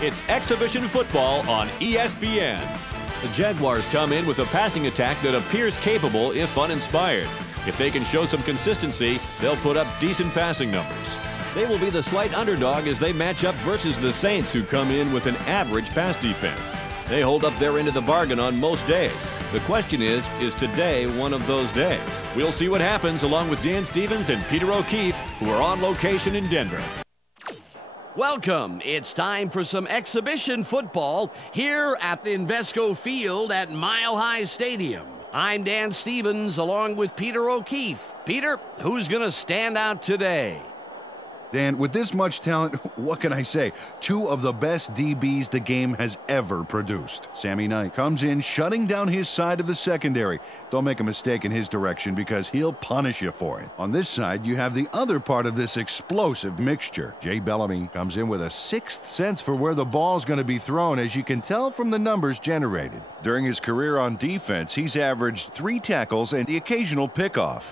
It's exhibition football on ESPN. The Jaguars come in with a passing attack that appears capable if uninspired. If they can show some consistency, they'll put up decent passing numbers. They will be the slight underdog as they match up versus the Saints, who come in with an average pass defense. They hold up their end of the bargain on most days. The question is today one of those days? We'll see what happens along with Dan Stevens and Peter O'Keefe, who are on location in Denver. Welcome. It's time for some exhibition football here at the Invesco Field at Mile High Stadium. I'm Dan Stevens along with Peter O'Keefe. Peter, who's going to stand out today? Dan, with this much talent, what can I say? Two of the best DBs the game has ever produced. Sammy Knight comes in, shutting down his side of the secondary. Don't make a mistake in his direction because he'll punish you for it. On this side, you have the other part of this explosive mixture. Jay Bellamy comes in with a sixth sense for where the ball's going to be thrown, as you can tell from the numbers generated. During his career on defense, he's averaged 3 tackles and the occasional pickoff.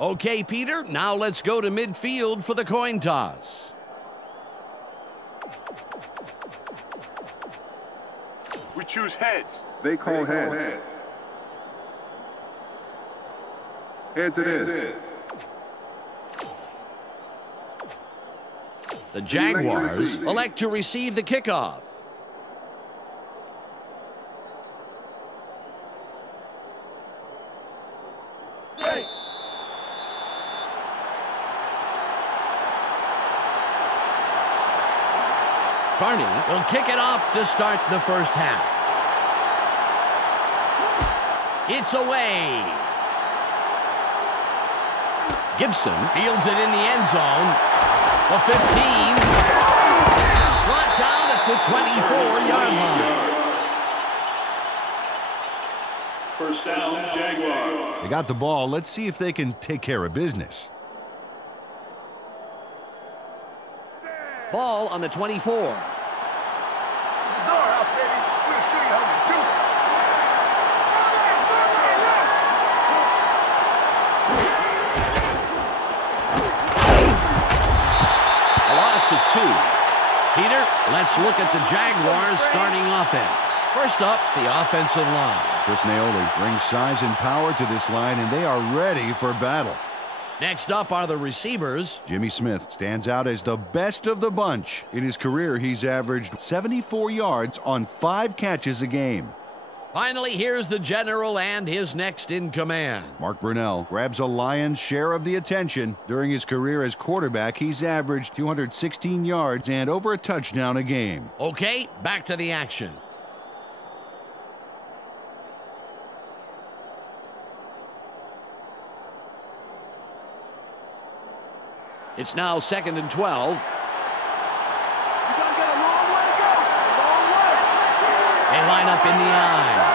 Okay, Peter, now let's go to midfield for the coin toss. We choose heads. They call heads. Heads it is. The Jaguars elect to receive the kickoff. Carney will kick it off to start the first half. It's away. Gibson fields it in the end zone. The 15. Brought down at the 24-yard line. First down, Jaguar. They got the ball. Let's see if they can take care of business. Ball on the 24. A loss of 2. Peter, let's look at the Jaguars starting offense. First up, the offensive line. Chris Naoli brings size and power to this line, and they are ready for battle. Next up are the receivers. Jimmy Smith stands out as the best of the bunch. In his career, he's averaged 74 yards on 5 catches a game. Finally, here's the general and his next in command. Mark Brunell grabs a lion's share of the attention. During his career as quarterback, he's averaged 216 yards and over a touchdown a game. Okay, back to the action. It's now 2nd and 12. They line up in the eye.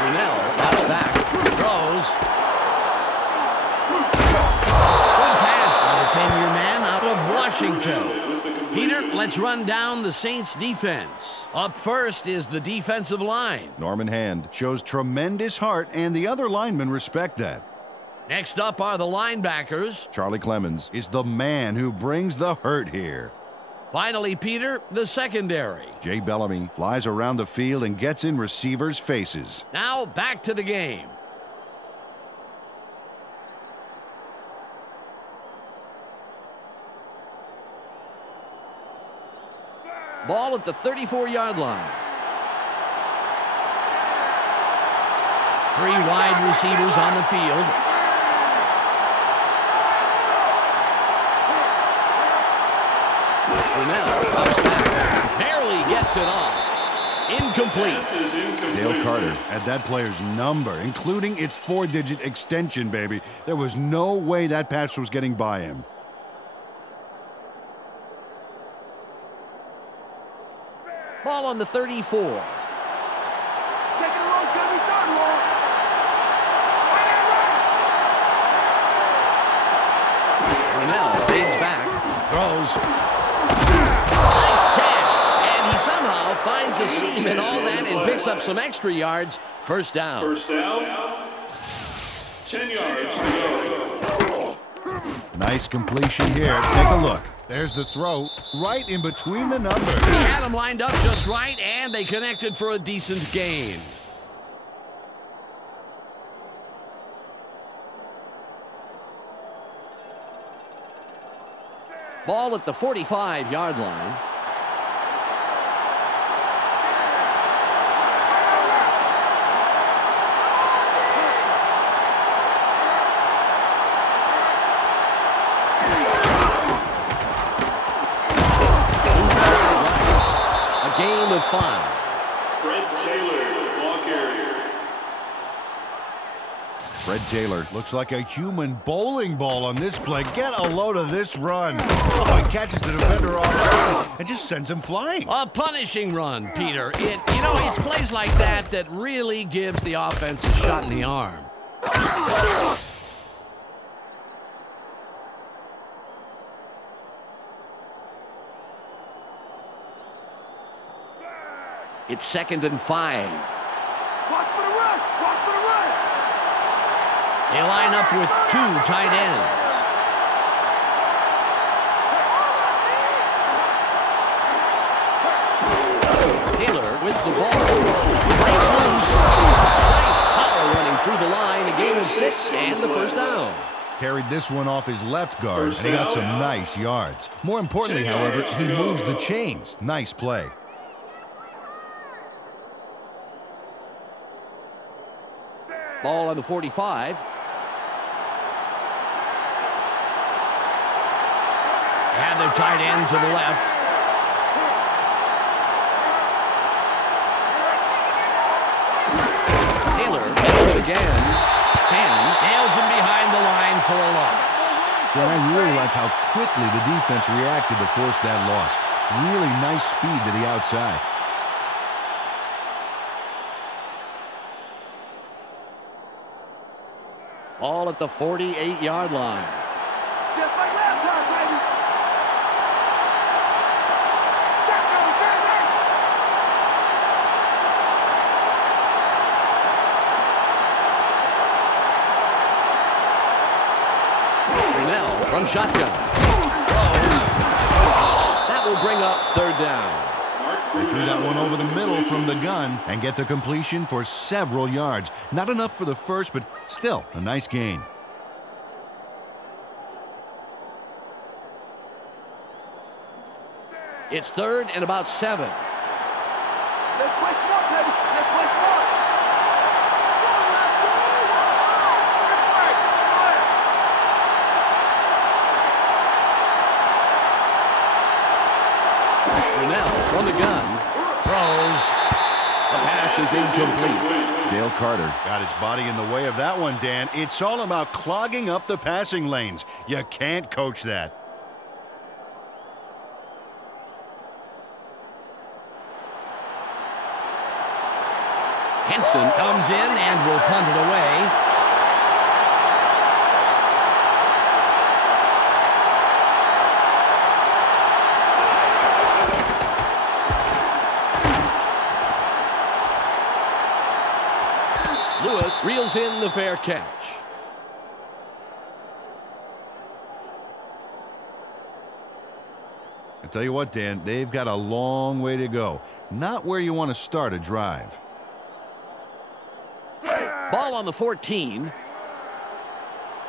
Brunell drops back, throws. Good pass by the 10-year man out of Washington. Peter, let's run down the Saints defense. Up first is the defensive line. Norman Hand shows tremendous heart, and the other linemen respect that. Next up are the linebackers. Charlie Clemens is the man who brings the hurt here. Finally, Peter, the secondary. Jay Bellamy flies around the field and gets in receivers' faces. Now back to the game. Ball at the 34-yard line. 3 wide receivers on the field. Brunell comes back, barely gets it off. Incomplete. Dale Carter had that player's number, including its 4-digit extension, baby. There was no way that pass was getting by him. Ball on the 34. Brunell fades back, throws. Nice catch, and he somehow finds a seam in all that and picks up some extra yards. First down. First down. 10 yards to go. Nice completion here. Take a look. There's the throw right in between the numbers. He had them lined up just right, and they connected for a decent gain. Ball at the 45-yard line. A gain of 5. Fred Taylor, ball carrier. Fred Taylor looks like a human bowling ball on this play. Get a load of this run. Oh, he catches the defender off and just sends him flying. A punishing run, Peter. It's plays like that that really gives the offense a shot in the arm. It's 2nd and 5. Watch for the run! Watch for the run! They line up with 2 tight ends. Taylor with the ball. Breaks loose. Nice power running through the line. A gain of 6 and the first down. Carried this one off his left guard, and he got some nice yards. More importantly, however, he moves the chains. Nice play. Ball on the 45. And their tight end to the left. Taylor gets it again. And nails him behind the line for a loss. Well, I really like how quickly the defense reacted to force that loss. Really nice speed to the outside. All at the 48-yard line. Just like last time, baby! Check those, baby! Brunell from shotgun. That will bring up 3rd down. They threw that one over the middle from the gun and get the completion for several yards. Not enough for the first, but still a nice gain. It's 3rd and about 7. Let's play smart, baby! Let's play smart! Brunell from the gun. Throws. The pass is incomplete. Dale Carter got his body in the way of that one, Dan. It's all about clogging up the passing lanes. You can't coach that. Henson comes in and will punt it away. Lewis reels in the fair catch. I tell you what, Dan, they've got a long way to go. Not where you want to start a drive. Ball on the 14.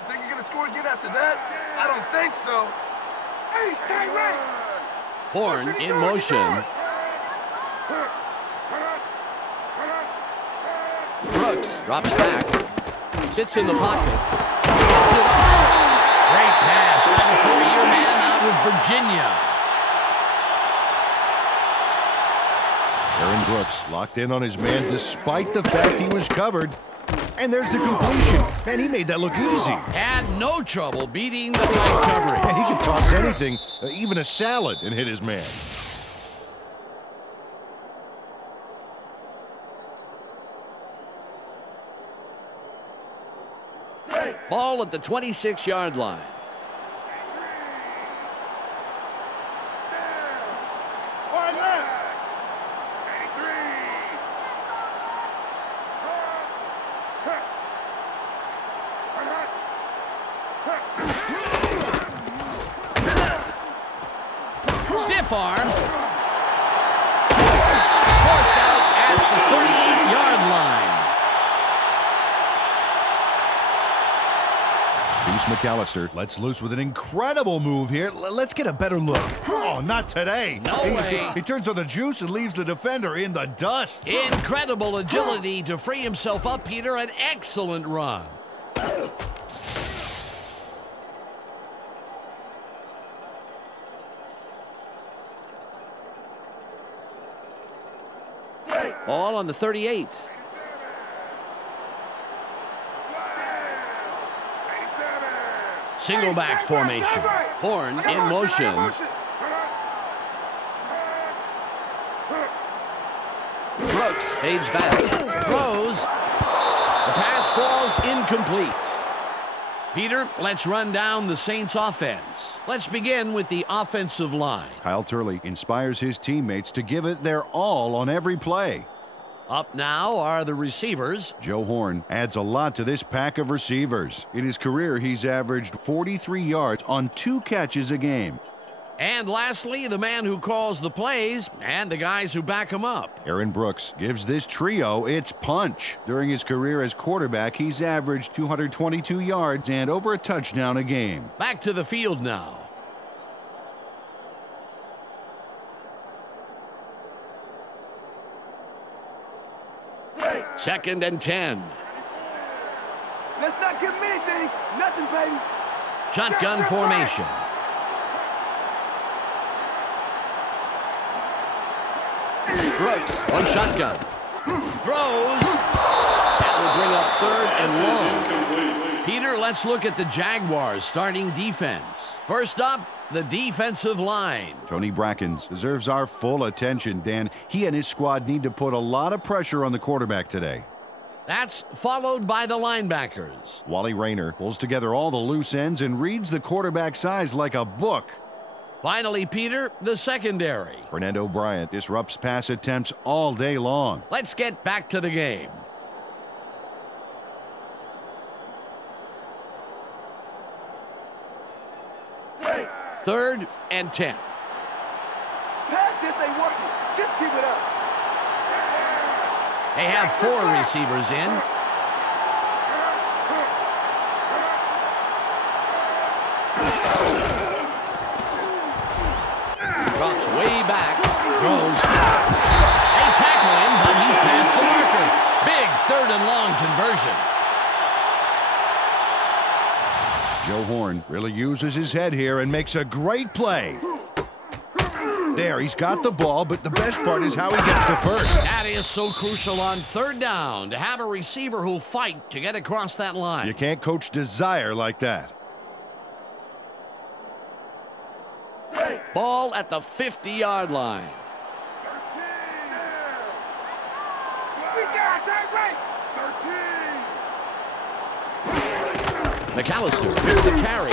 Think you're gonna score again after that? I don't think so. Hey, stay ready! Horn in motion. Brooks drops back. Sits in the pocket. Great pass. By the 4-year man out of Virginia. Aaron Brooks locked in on his man despite the fact he was covered. And there's the completion. Man, he made that look easy. Had no trouble beating the tight coverage. Man, he could toss anything, even a salad, and hit his man. Ball at the 26-yard line. One left! Stiff arms. Forced out at the 38-yard line. Deuce McAllister lets loose with an incredible move here. Let's get a better look. Oh, not today. No way. He turns on the juice and leaves the defender in the dust. Incredible agility to free himself up, Peter. An excellent run. All on the 38. Single back formation. Horn in motion. Brooks fades back. Throws. The pass falls incomplete. Peter, let's run down the Saints offense. Let's begin with the offensive line. Kyle Turley inspires his teammates to give it their all on every play. Up now are the receivers. Joe Horn adds a lot to this pack of receivers. In his career, he's averaged 43 yards on 2 catches a game. And lastly, the man who calls the plays and the guys who back him up. Aaron Brooks gives this trio its punch. During his career as quarterback, he's averaged 222 yards and over a touchdown a game. Back to the field now. Second and 10. Let's not give him anything. Nothing, baby. Shotgun formation. Brooks on shotgun. Throws. That will bring up third and long. Peter, let's look at the Jaguars starting defense. First up, the defensive line. Tony Brackens deserves our full attention, Dan. He and his squad need to put a lot of pressure on the quarterback today. That's followed by the linebackers. Wally Rayner pulls together all the loose ends and reads the quarterback's eyes like a book. Finally, Peter, the secondary. Fernando Bryant disrupts pass attempts all day long. Let's get back to the game. Third and 10. Pass just ain't working. Just keep it up. They have 4 receivers in. Drops way back. Throws. They tackle him, but he's past the marker. Big third and long conversion. Joe Horn really uses his head here and makes a great play. There, he's got the ball, but the best part is how he gets to first. That is so crucial on third down, to have a receiver who'll fight to get across that line. You can't coach desire like that. Ball at the 50-yard line. We got that race. 13. McAllister with the carry.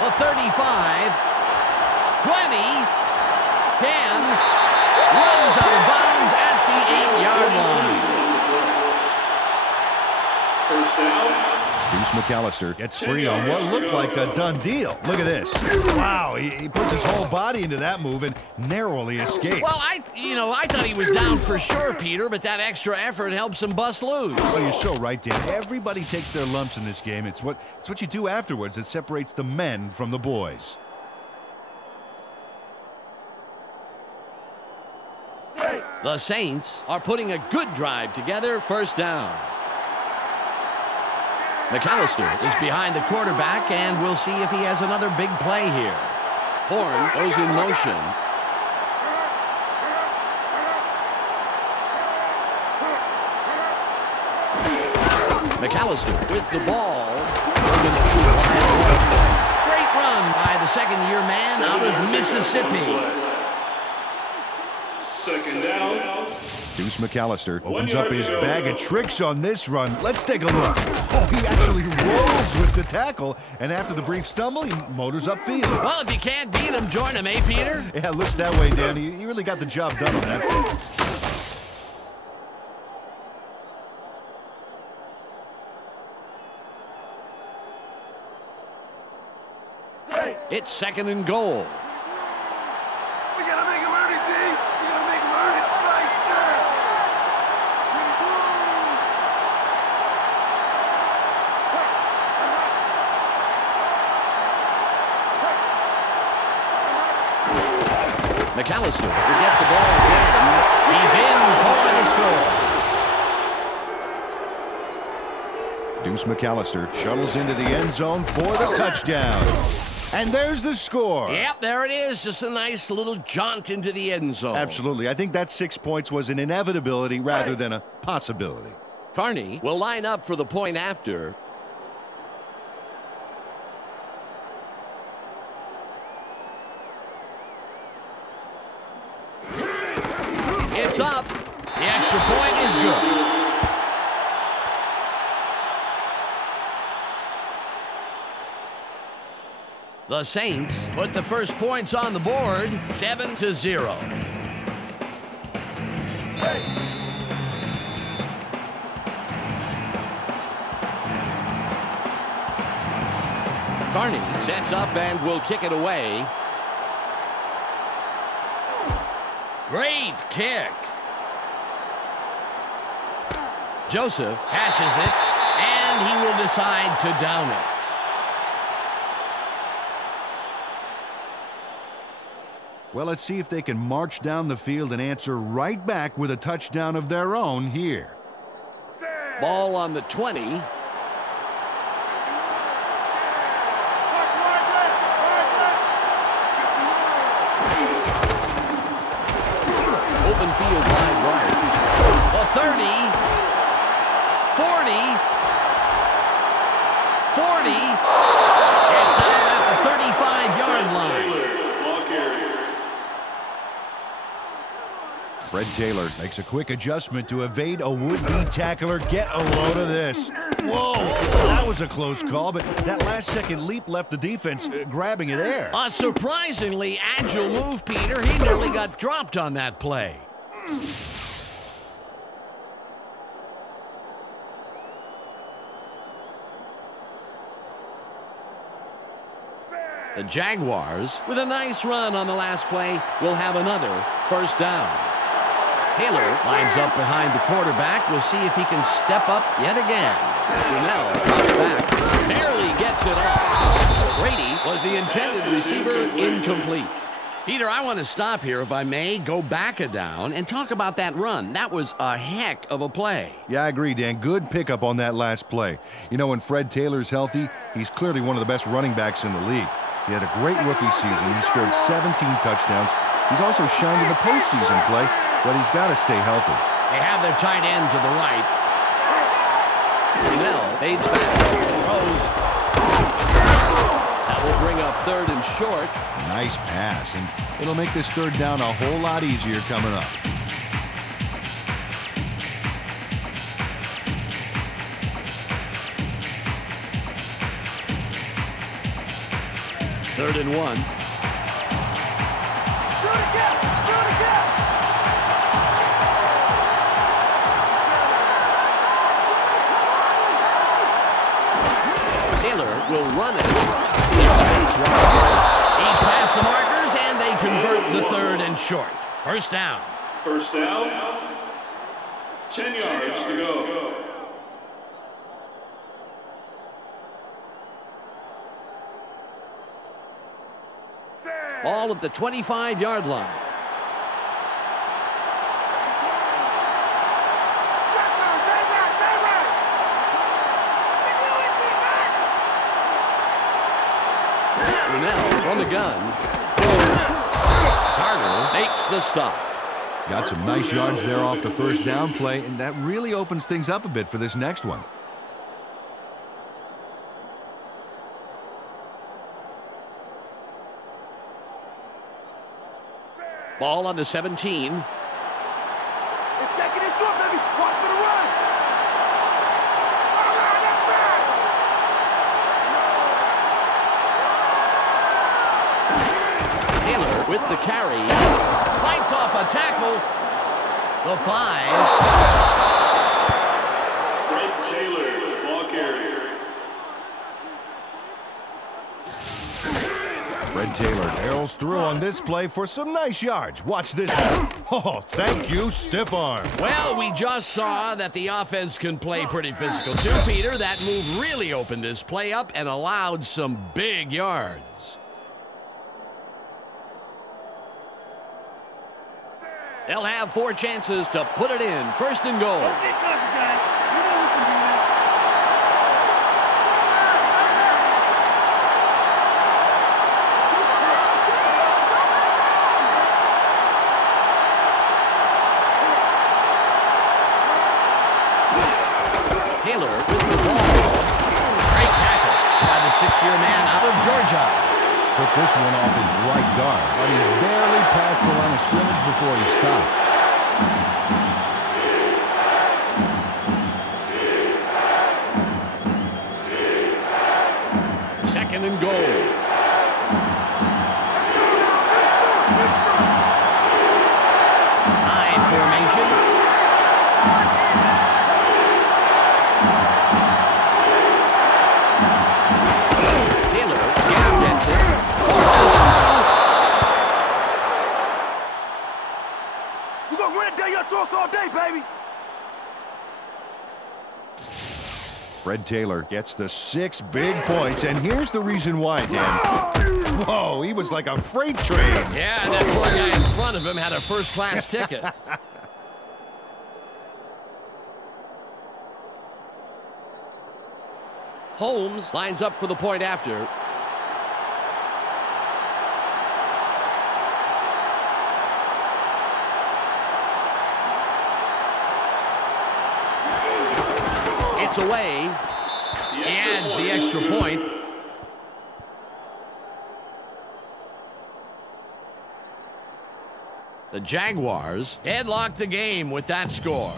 The 35, 20, 10, runs out of bounds at the 8-yard line. First down. Deuce McAllister gets free on what looked like a done deal. Look at this. Wow, he puts his whole body into that move and narrowly escapes. Well, I thought he was down for sure, Peter, but that extra effort helps him bust loose. Well, you're so right, Dan. Everybody takes their lumps in this game. It's what you do afterwards that separates the men from the boys. The Saints are putting a good drive together. First down. McAllister is behind the quarterback, and we'll see if he has another big play here. Horn goes in motion. McAllister with the ball. Great run by the second-year man out of Mississippi. Second down. Deuce McAllister opens up his bag of tricks on this run. Let's take a look. Oh, he actually rolls with the tackle, and after the brief stumble, he motors upfield. Well, if you can't beat him, join him, eh, Peter? Yeah, it looks that way, Dan. He really got the job done on that play. It's 2nd and goal. We gotta make him earn it, D. We gotta make him earn it right there. McAllister to get the ball again. He's in for the score. Deuce McAllister shuttles into the end zone for the touchdown. And there's the score. Yep, there it is. Just a nice little jaunt into the end zone. Absolutely. I think that 6 points was an inevitability rather than a possibility. Carney will line up for the point after. It's up. The extra point is good. The Saints put the first points on the board, 7-0. Carney sets up and will kick it away. Great kick. Joseph catches it, and he will decide to down it. Well, let's see if they can march down the field and answer right back with a touchdown of their own here. Ball on the 20. Open field wide right. The 30. 40. 40. Gets out at the 35-yard line. Fred Taylor makes a quick adjustment to evade a would-be tackler. Get a load of this. Whoa, that was a close call, but that last-second leap left the defense grabbing at air. A surprisingly agile move, Peter. He nearly got dropped on that play. The Jaguars, with a nice run on the last play, will have another first down. Taylor lines up behind the quarterback. We'll see if he can step up yet again. Brunell drops back, barely gets it off. Brady was the intended receiver, incomplete. Peter, I want to stop here, if I may, go back a down, and talk about that run. That was a heck of a play. Yeah, I agree, Dan. Good pickup on that last play. You know, when Fred Taylor's healthy, he's clearly one of the best running backs in the league. He had a great rookie season. He scored 17 touchdowns. He's also shined in the postseason play, but he's got to stay healthy. They have their tight end to the right. Brunell fades back, throws. That will bring up 3rd and short. Nice pass, and it'll make this 3rd down a whole lot easier coming up. Third and 1. Taylor will run it. He's past the markers, and they convert the 3rd and short. First down. First down. 10 yards to go. Ball at the 25-yard line. Brunell from the gun. Carter makes the stop. Got some nice yards there off the first down play, and that really opens things up a bit for this next one. Ball on the 17. It's taking it short, baby. Watch for the run. All right, that's bad. Taylor with the carry. Fights off a tackle. The 5. Fred Taylor, ball carrier. Fred Taylor barrels through on this play for some nice yards. Watch this. Oh, thank you, stiff arm. Well, we just saw that the offense can play pretty physical too, Peter. That move really opened this play up and allowed some big yards. They'll have 4 chances to put it in. First and goal. Taylor with the ball. Great tackle by the 6-year man out of Georgia. Took this one off his right guard, but he's barely past the line of scrimmage before he stopped. Second and goal. High formation. All day, baby. Fred Taylor gets the 6 big points, and here's the reason why, Dan. Whoa, he was like a freight train. Yeah, and that poor guy in front of him had a first-class ticket. Holmes lines up for the point after. It's away. He adds the extra point. The Jaguars headlock the game with that score.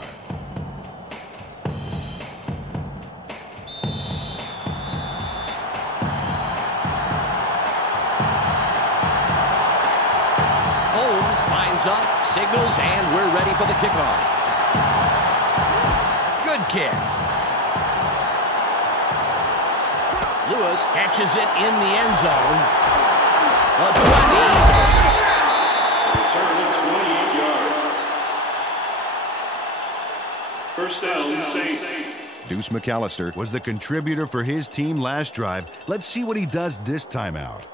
Holmes lines up, signals, and we're ready for the kickoff. Good kick. Lewis catches it in the end zone. The 20. Return of 28 yards. First down, Saints. Deuce McAllister was the contributor for his team last drive. Let's see what he does this time out.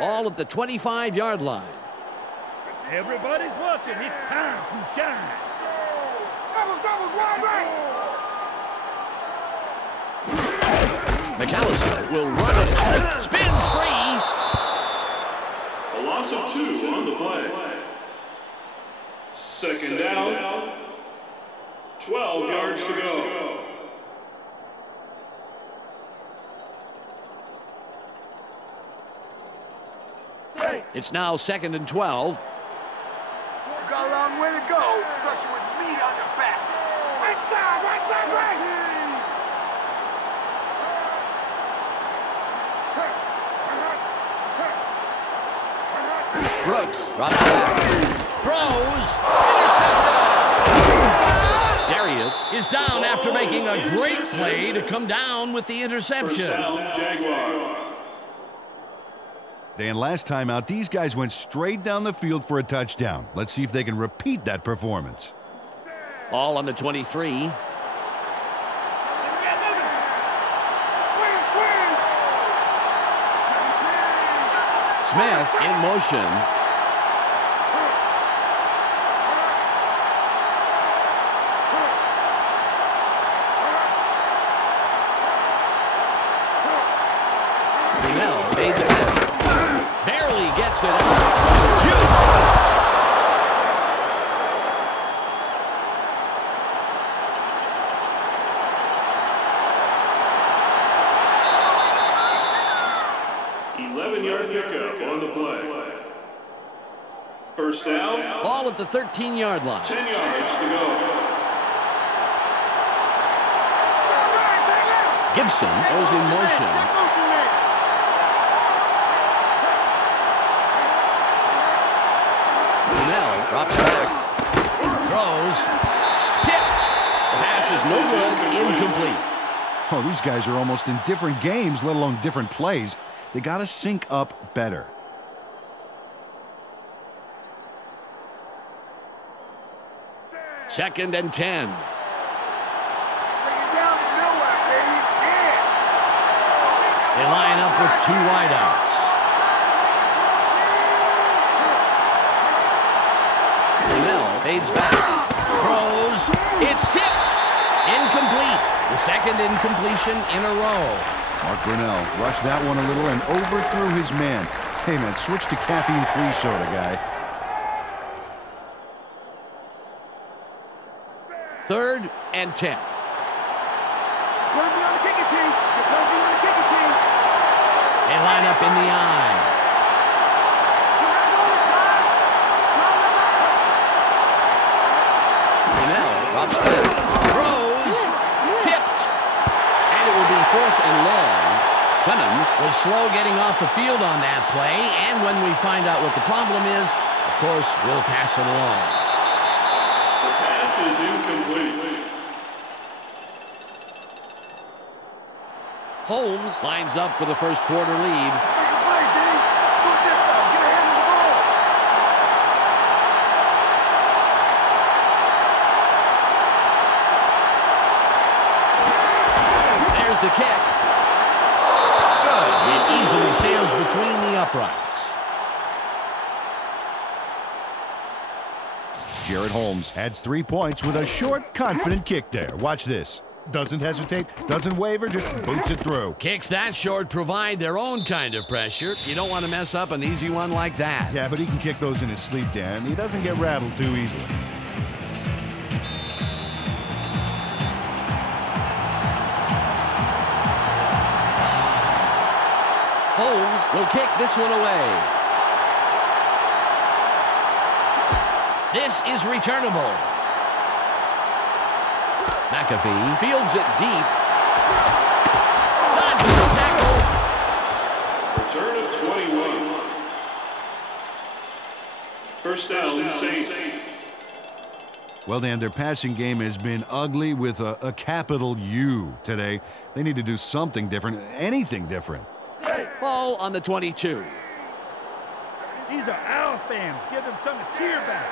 Ball at the 25-yard line. Everybody's watching. It's time to shine. McAllister will run it out. Spins free. A loss of 2 on the play. Second down. 12 yards to go. It's now 2nd and 12. We've got a long way to go, especially with meat on your back. Right side, right side, right. Brooks drops back. Throws. Intercepted. Darius is down after making a great play to come down with the interception. First down, Jaguar. Dan, last time out, these guys went straight down the field for a touchdown. Let's see if they can repeat that performance. All on the 23. Smith in motion. Brunel made the catch. Barely gets it out. Shoots. Yard pickup on the play. First down. Ball at the 13-yard line. 10 yards to go. Gibson goes in motion. Brunel drops back. Throws. Tipped. The pass is no good. Incomplete. Oh, these guys are almost in different games, let alone different plays. They got to sync up better. Second and 10. They line up with 2 wideouts. Linnell fades back. Throws. It's tipped. Incomplete. The second incompletion in a row. Mark Brunell rushed that one a little and overthrew his man. Hey, man, switch to caffeine-free soda, guy. Third and 10. They line up in the eye. Linnell drops back. Throws. Tipped. And it will be 4th and long. Clemens was slow getting off the field on that play. And when we find out what the problem is, of course, we'll pass it along. The pass is incomplete. Holmes lines up for the first quarter lead. There's the kick. Good. It easily sails between the uprights. Jared Holmes adds 3 points with a short, confident kick there. Watch this. Doesn't hesitate, doesn't waver, just boots it through. Kicks that short provide their own kind of pressure. You don't want to mess up an easy one like that. Yeah, but he can kick those in his sleep, Dan. He doesn't get rattled too easily. Holmes will kick this one away. This is returnable. McAfee fields it deep. Dodges the tackle. Return of 21. First down, Saints. Well, Dan, their passing game has been ugly with a capital U today. They need to do something different, anything different. Ball on the 22. These are our fans. Give them something to cheer about.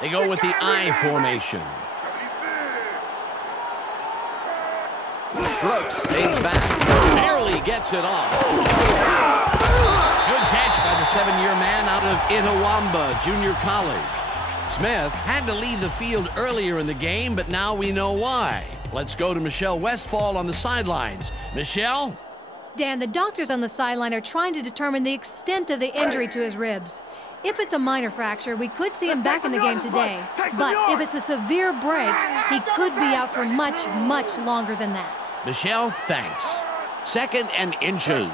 They go with the I formation. Brooks stays back. Barely gets it off. Good catch by the 7-year man out of Itawamba Junior College. Smith had to leave the field earlier in the game, but now we know why. Let's go to Michelle Westfall on the sidelines. Michelle? Dan, the doctors on the sideline are trying to determine the extent of the injury to his ribs. If it's a minor fracture, we could see him back in the game today. But if it's a severe break, he could be out for much, much longer than that. Michelle, thanks. Second and inches.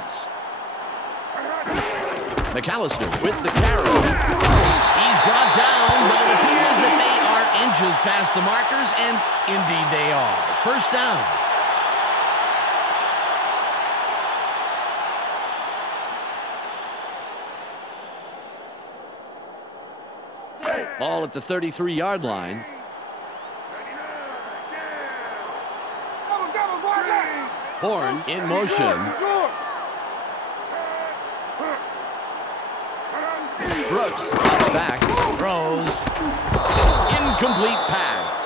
McAllister with the carry. He's brought down, but it appears that they are inches past the markers, and indeed they are. First down. Ball at the 33-yard line. Horn in motion. Brooks drops back, throws. Incomplete pass.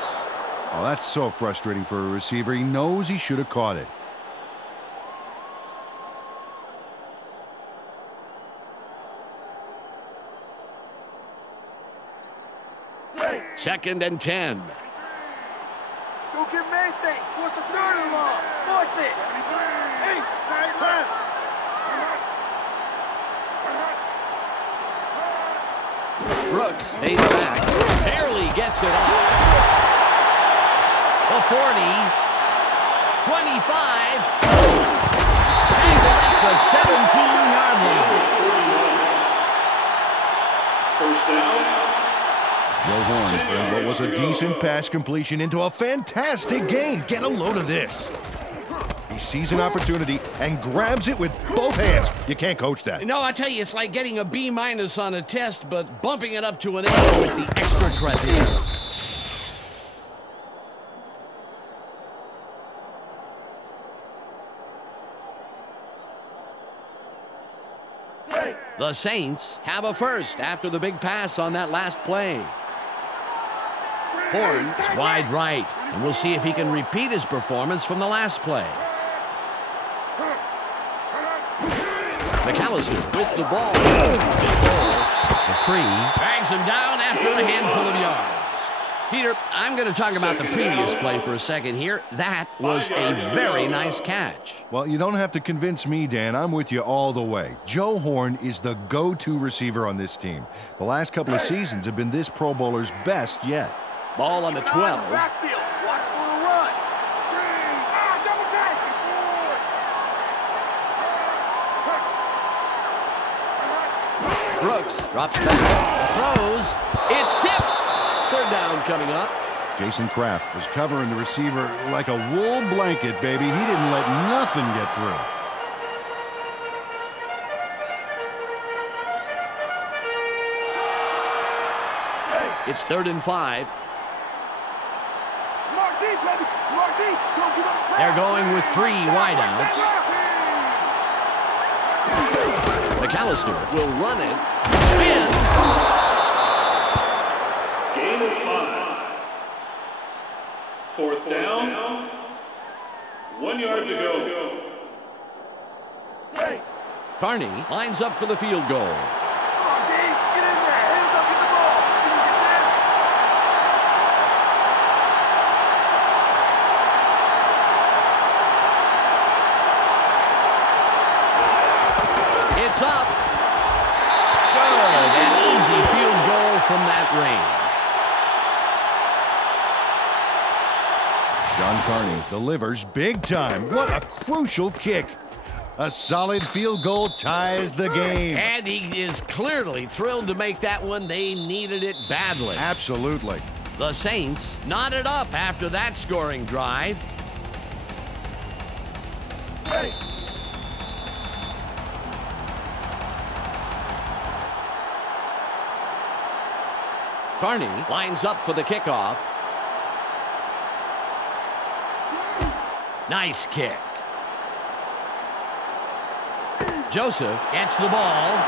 Oh, that's so frustrating for a receiver. He knows he should have caught it. Second and 10. Go get Maything. Force the third and long. Force it. Hey, right left. Brooks stays back. Barely gets it off. The 40. 25. Tangled at the 17-yard line. First down. Joe Horn turned what was a decent pass completion into a fantastic gain. Get a load of this. He sees an opportunity and grabs it with both hands. You can't coach that. No, I tell you, it's like getting a B- on a test, but bumping it up to an A with the extra credit. The Saints have a first after the big pass on that last play. Horn is wide right, and we'll see if he can repeat his performance from the last play. McAllister with the ball. Good goal. The free drags him down after a handful of yards. Peter, I'm going to talk about the previous play for a second here. That was a very nice catch. Well, you don't have to convince me, Dan. I'm with you all the way. Joe Horn is the go-to receiver on this team. The last couple of seasons have been this Pro Bowler's best yet. Ball on the 12. Backfield. Watch for the run. Double take. Brooks drops back. Throws. It's tipped. Third down coming up. Jason Kraft was covering the receiver like a wool blanket, baby. He didn't let nothing get through. It's 3rd and 5. They're going with 3 wideouts. McAllister will run it. Spins. Gain of 5. 4th down. 1 yard to go. Carney lines up for the field goal. It's up. Good. An easy field goal from that range. John Carney delivers big time. What a crucial kick. A solid field goal ties the game. And he is clearly thrilled to make that one. They needed it badly. Absolutely. The Saints knotted up after that scoring drive. Carney lines up for the kickoff. Nice kick. Joseph gets the ball.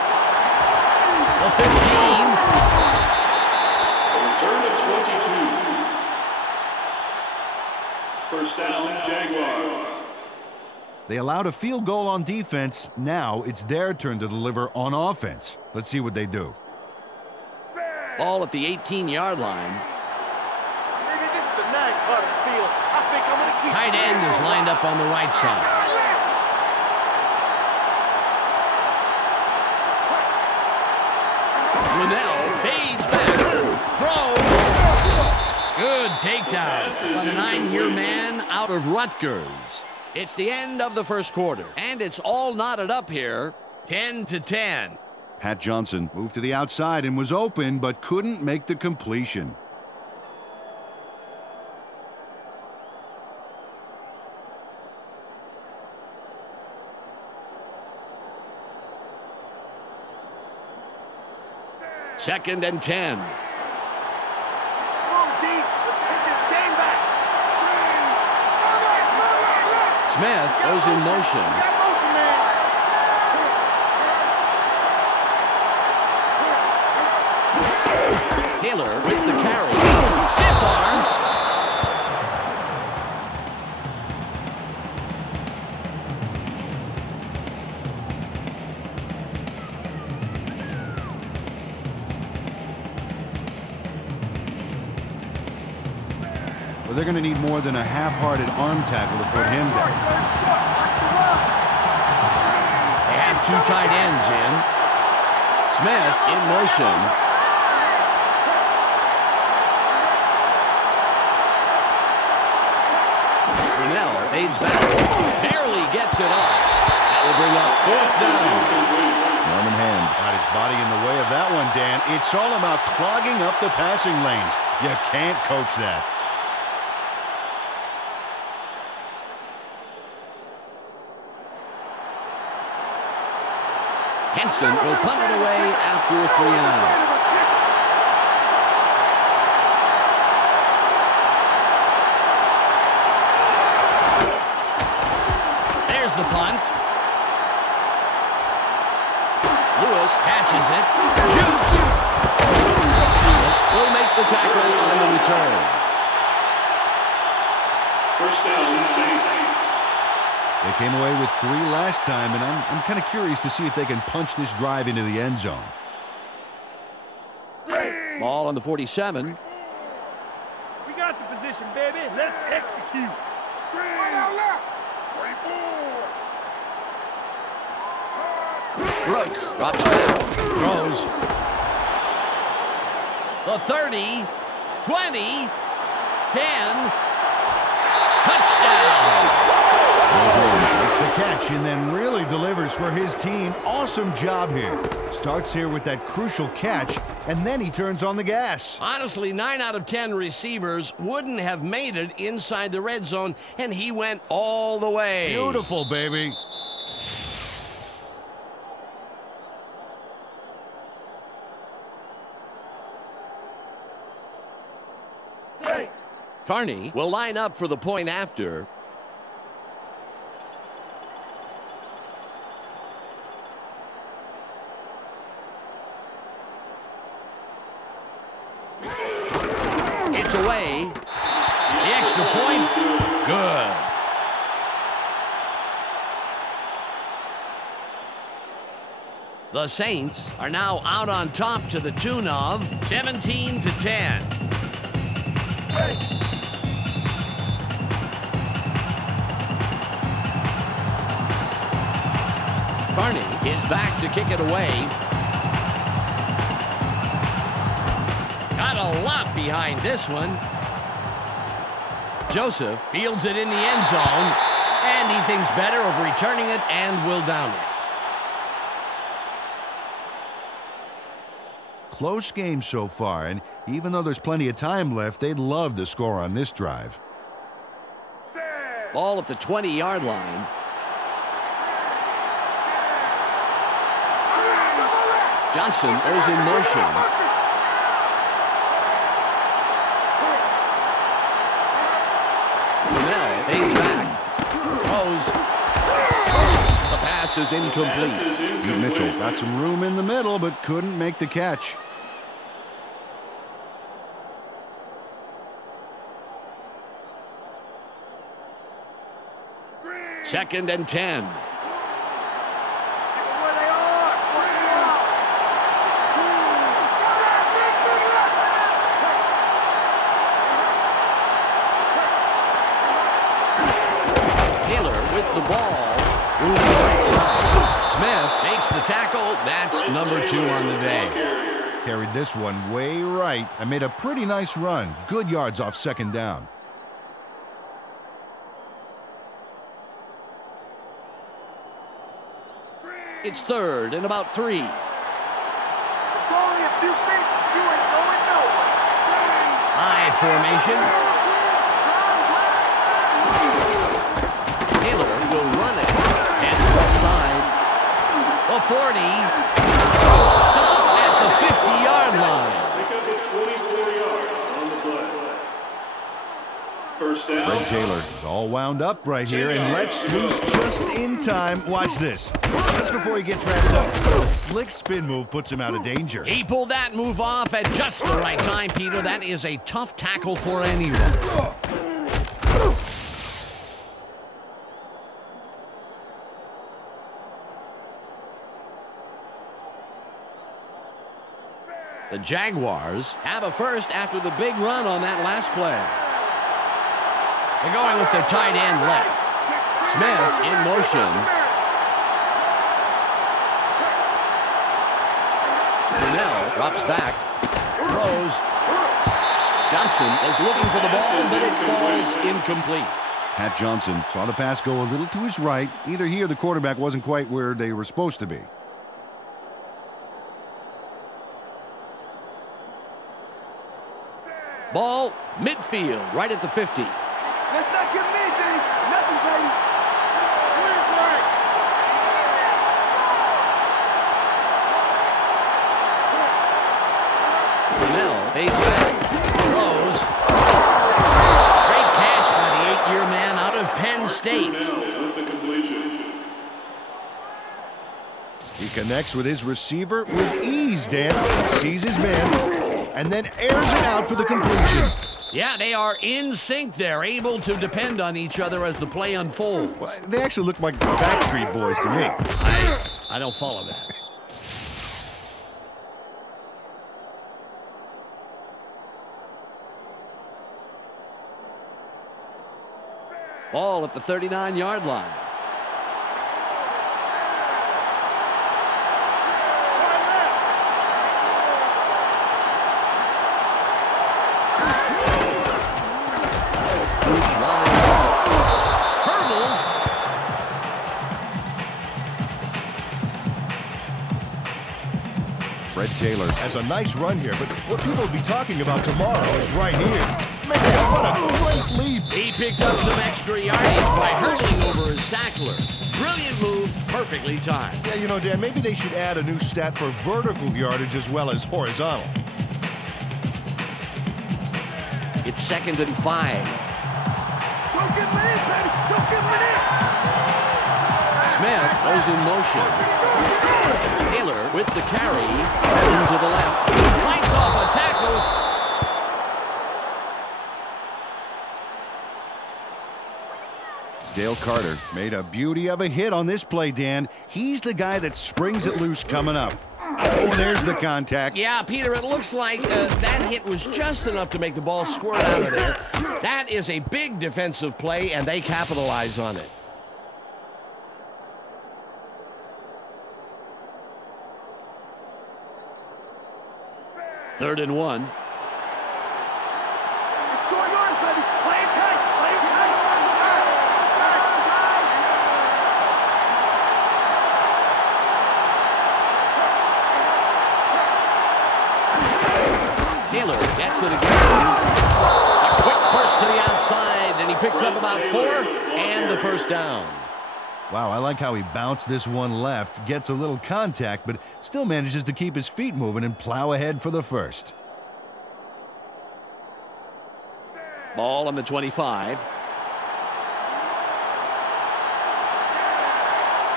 The 15. Return to 22. First down, Jaguars. They allowed a field goal on defense. Now it's their turn to deliver on offense. Let's see what they do. Ball at the 18-yard line. Maybe this is the nice part of the field. I think I'm going to keep. Tight end is lined up on the right side. Linnell fades back. Throw. Good takedown. A 9-year man out of Rutgers. It's the end of the first quarter, and it's all knotted up here, 10-10. Pat Johnson moved to the outside and was open, but couldn't make the completion. Second and 10. Smith goes in motion. Taylor with the carry. Stiff arms. Well, they're going to need more than a half-hearted arm tackle to put him down. They have 2 tight ends in. Smith in motion. Linnell fades back. Barely gets it off. That will bring up 4th down. Norman Hand got his body in the way of that one, Dan. It's all about clogging up the passing lanes. You can't coach that. Henson will punt it away after a 3-and-out. There's the punt. Lewis catches it. Shoots. Lewis will make the tackle on the return. First down, Saints. They came away with 3 last time, and I'm kind of curious to see if they can punch this drive into the end zone. Ball on the 47. We got the position, baby. Let's execute. Brooks drops back. Throws. The 30. 20. 10. Touchdown. Makes the catch and then really delivers for his team. Awesome job here. Starts here with that crucial catch, and then he turns on the gas. Honestly, 9 out of 10 receivers wouldn't have made it inside the red zone, and he went all the way. Beautiful, baby. Carney will line up for the point after. It's away. The extra point. Good. The Saints are now out on top to the tune of 17-10. Carney is back to kick it away. Got a lot behind this one. Joseph fields it in the end zone, and he thinks better of returning it and will down it. Close game so far, and even though there's plenty of time left, they'd love to score on this drive. Ball at the 20-yard line. Johnson is in motion. Now pays back. Throws. The pass is incomplete. Pete Mitchell got some room in the middle, but couldn't make the catch. Second and 10. The ball. Smith makes the tackle. That's number 2 on the day. Carried this one way right and made a pretty nice run. Good yards off second down. It's third and about 3. It's only a few feet. You ain't going nowhere. High formation. Will run it. And outside. The 40. Stop at the 50-yard line. Pick up at 24 yards on the play. First down. Fred Taylor is all wound up right here and lets loose just in time. Watch this. Just before he gets wrapped up, a slick spin move puts him out of danger. He pulled that move off at just the right time, Peter. That is a tough tackle for anyone. The Jaguars have a first after the big run on that last play. They're going with their tight end left. Smith in motion. Brunell drops back. Throws. Johnson is looking for the ball, but it falls incomplete. Pat Johnson saw the pass go a little to his right. Either he or the quarterback wasn't quite where they were supposed to be. Ball midfield, right at the 50. Let's not give me anything. Nothing, baby. Brunell pays back. Throws. Great catch by the 8-year man out of Penn State. Brunell with the completion. He connects with his receiver with ease, Dan. He sees his man and then airs it out for the completion. Yeah, they are in sync. They're able to depend on each other as the play unfolds. Well, they actually look like Backstreet Boys to me. I don't follow that. Ball at the 39-yard line. Fred Taylor has a nice run here, but what people will be talking about tomorrow is right here. Man, what a great leap. He picked up some extra yardage by hurtling over his tackler. Brilliant move, perfectly timed. Yeah, you know, Dan, maybe they should add a new stat for vertical yardage as well as horizontal. It's 2nd and 5. Don't get me in, baby! Don't get me in! Smith goes in motion. Taylor with the carry into the left. Lights off a tackle. Dale Carter made a beauty of a hit on this play, Dan. He's the guy that springs it loose coming up. Oh, there's the contact. Yeah, Peter, it looks like that hit was just enough to make the ball squirt out of there. That is a big defensive play, and they capitalize on it. Third and 1. Short yards, baby! Play it tight! Play it tight! Taylor gets it again. A quick burst to the outside, and he picks up about 4 and the first down. Wow, I like how he bounced this one left, gets a little contact, but still manages to keep his feet moving and plow ahead for the first. Ball on the 25.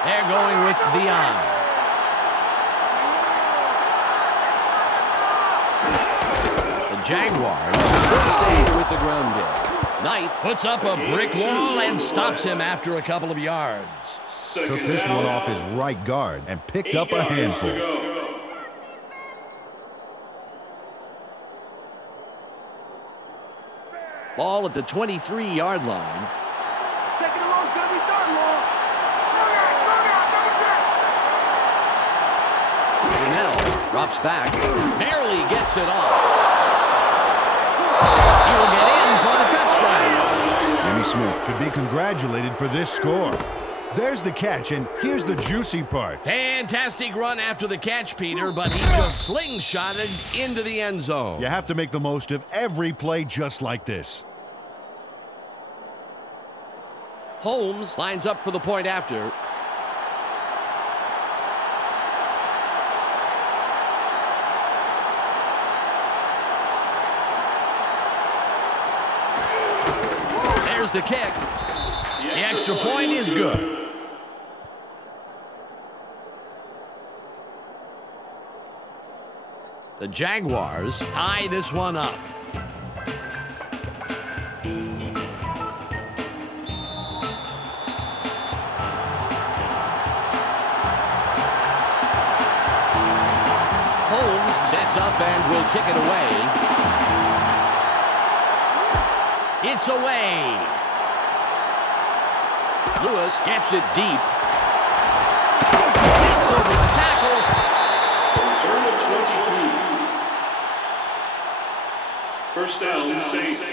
They're going with Dion. The Jaguars stay with the ground game. Knight puts up a brick wall and stops him after a couple of yards. Took this one off his right guard and picked up a handful. Ball at the 23-yard line. Taking the long's gonna be done, Long. Brunell drops back, barely gets it off. He will get in for the touchdown. Jimmy Smith should be congratulated for this score. There's the catch, and here's the juicy part. Fantastic run after the catch, Peter, but he just slingshotted into the end zone. You have to make the most of every play just like this. Holmes lines up for the point after. There's the kick. The extra point is good. The Jaguars tie this one up. Holmes sets up and will kick it away. It's away. Lewis gets it deep. Gets over the tackle. Return of 22. First down, safe.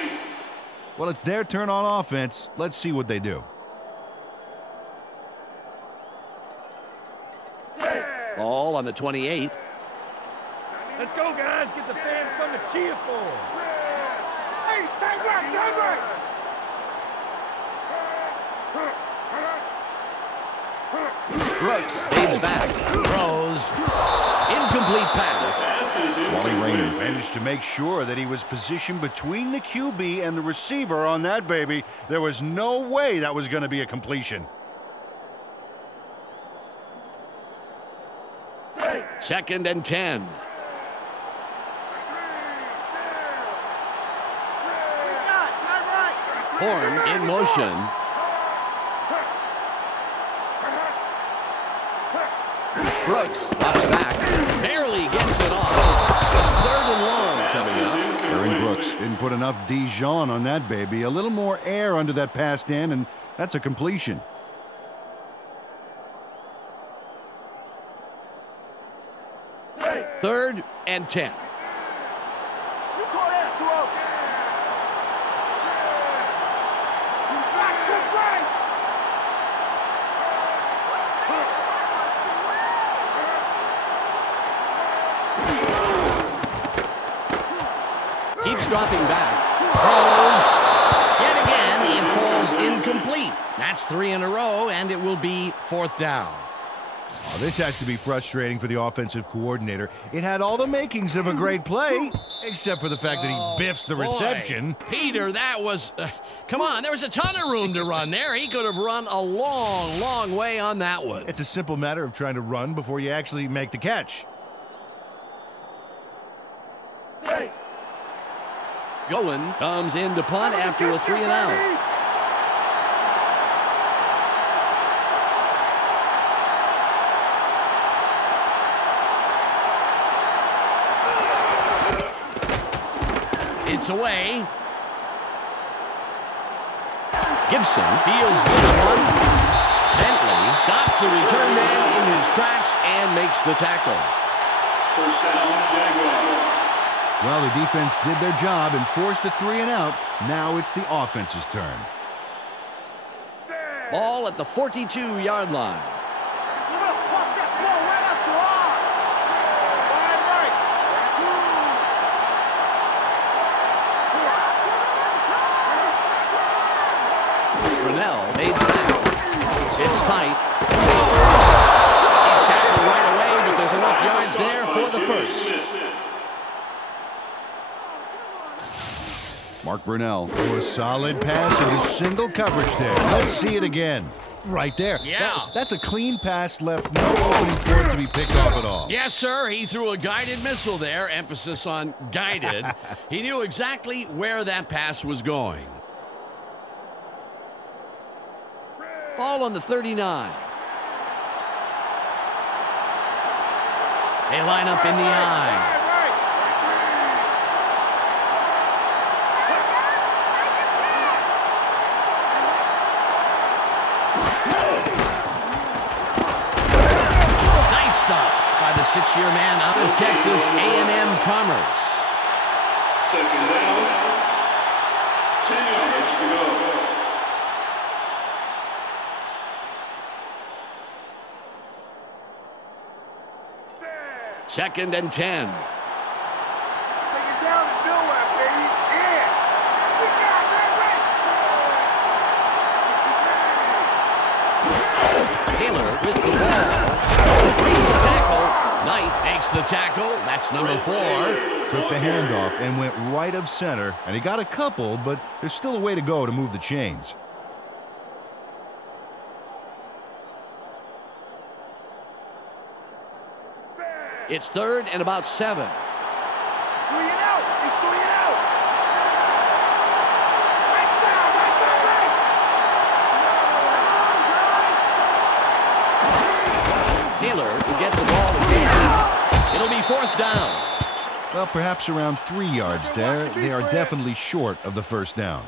Well, it's their turn on offense. Let's see what they do. Ball on the 28. Let's go, guys. Get the fans something to cheer for. Hey, stand back, stand back! Brooks fades back, throws, incomplete pass. Wally Rainer managed to make sure that he was positioned between the QB and the receiver on that baby. There was no way that was going to be a completion. 2nd and 10. Horn in motion. Brooks drops back. Barely gets it off. 3rd and long coming up. Aaron Brooks didn't put enough Dijon on that baby. A little more air under that pass, Dan, and that's a completion. Third and 10. Keeps dropping back. Throws. Yet again, it falls incomplete. That's 3 in a row, and it will be 4th down. Oh, this has to be frustrating for the offensive coordinator. It had all the makings of a great play, except for the fact that he biffs the reception. Peter, that was... come on, there was a ton of room to run there. He could have run a long, long way on that one. It's a simple matter of trying to run before you actually make the catch. Goen comes in to punt after a 3 and out. It's away. Gibson fields this one. Bentley stops the return man in his tracks and makes the tackle. 1st down, Jaguars. Well, the defense did their job and forced a 3 and out. Now it's the offense's turn. Ball at the 42-yard line. Brunell made the tackle. Sits tight. He's tackled right away, but there's enough yards there for the first. Mark Brunell threw a solid pass into single coverage there. Let's see it again. Right there. Yeah. That's a clean pass, left no opening for it to be picked off at all. Yes, sir. He threw a guided missile there. Emphasis on guided. He knew exactly where that pass was going. Ball on the 39. They line up in the eye. Nice stop by the 6-year man out of Texas A&M Commerce. 2nd down. 10 yards to go. Second and 10. Take it down and nowhere, baby. Yeah. Taylor with the ball. Brings the tackle. Knight makes the tackle. That's number 4. Took the handoff and went right of center, and he got a couple, but there's still a way to go to move the chains. It's 3rd and about 7. 3 and out. It's 3 and out. Taylor will get the ball again. It'll be 4th down. Well, perhaps around 3 yards there. They are definitely short of the 1st down.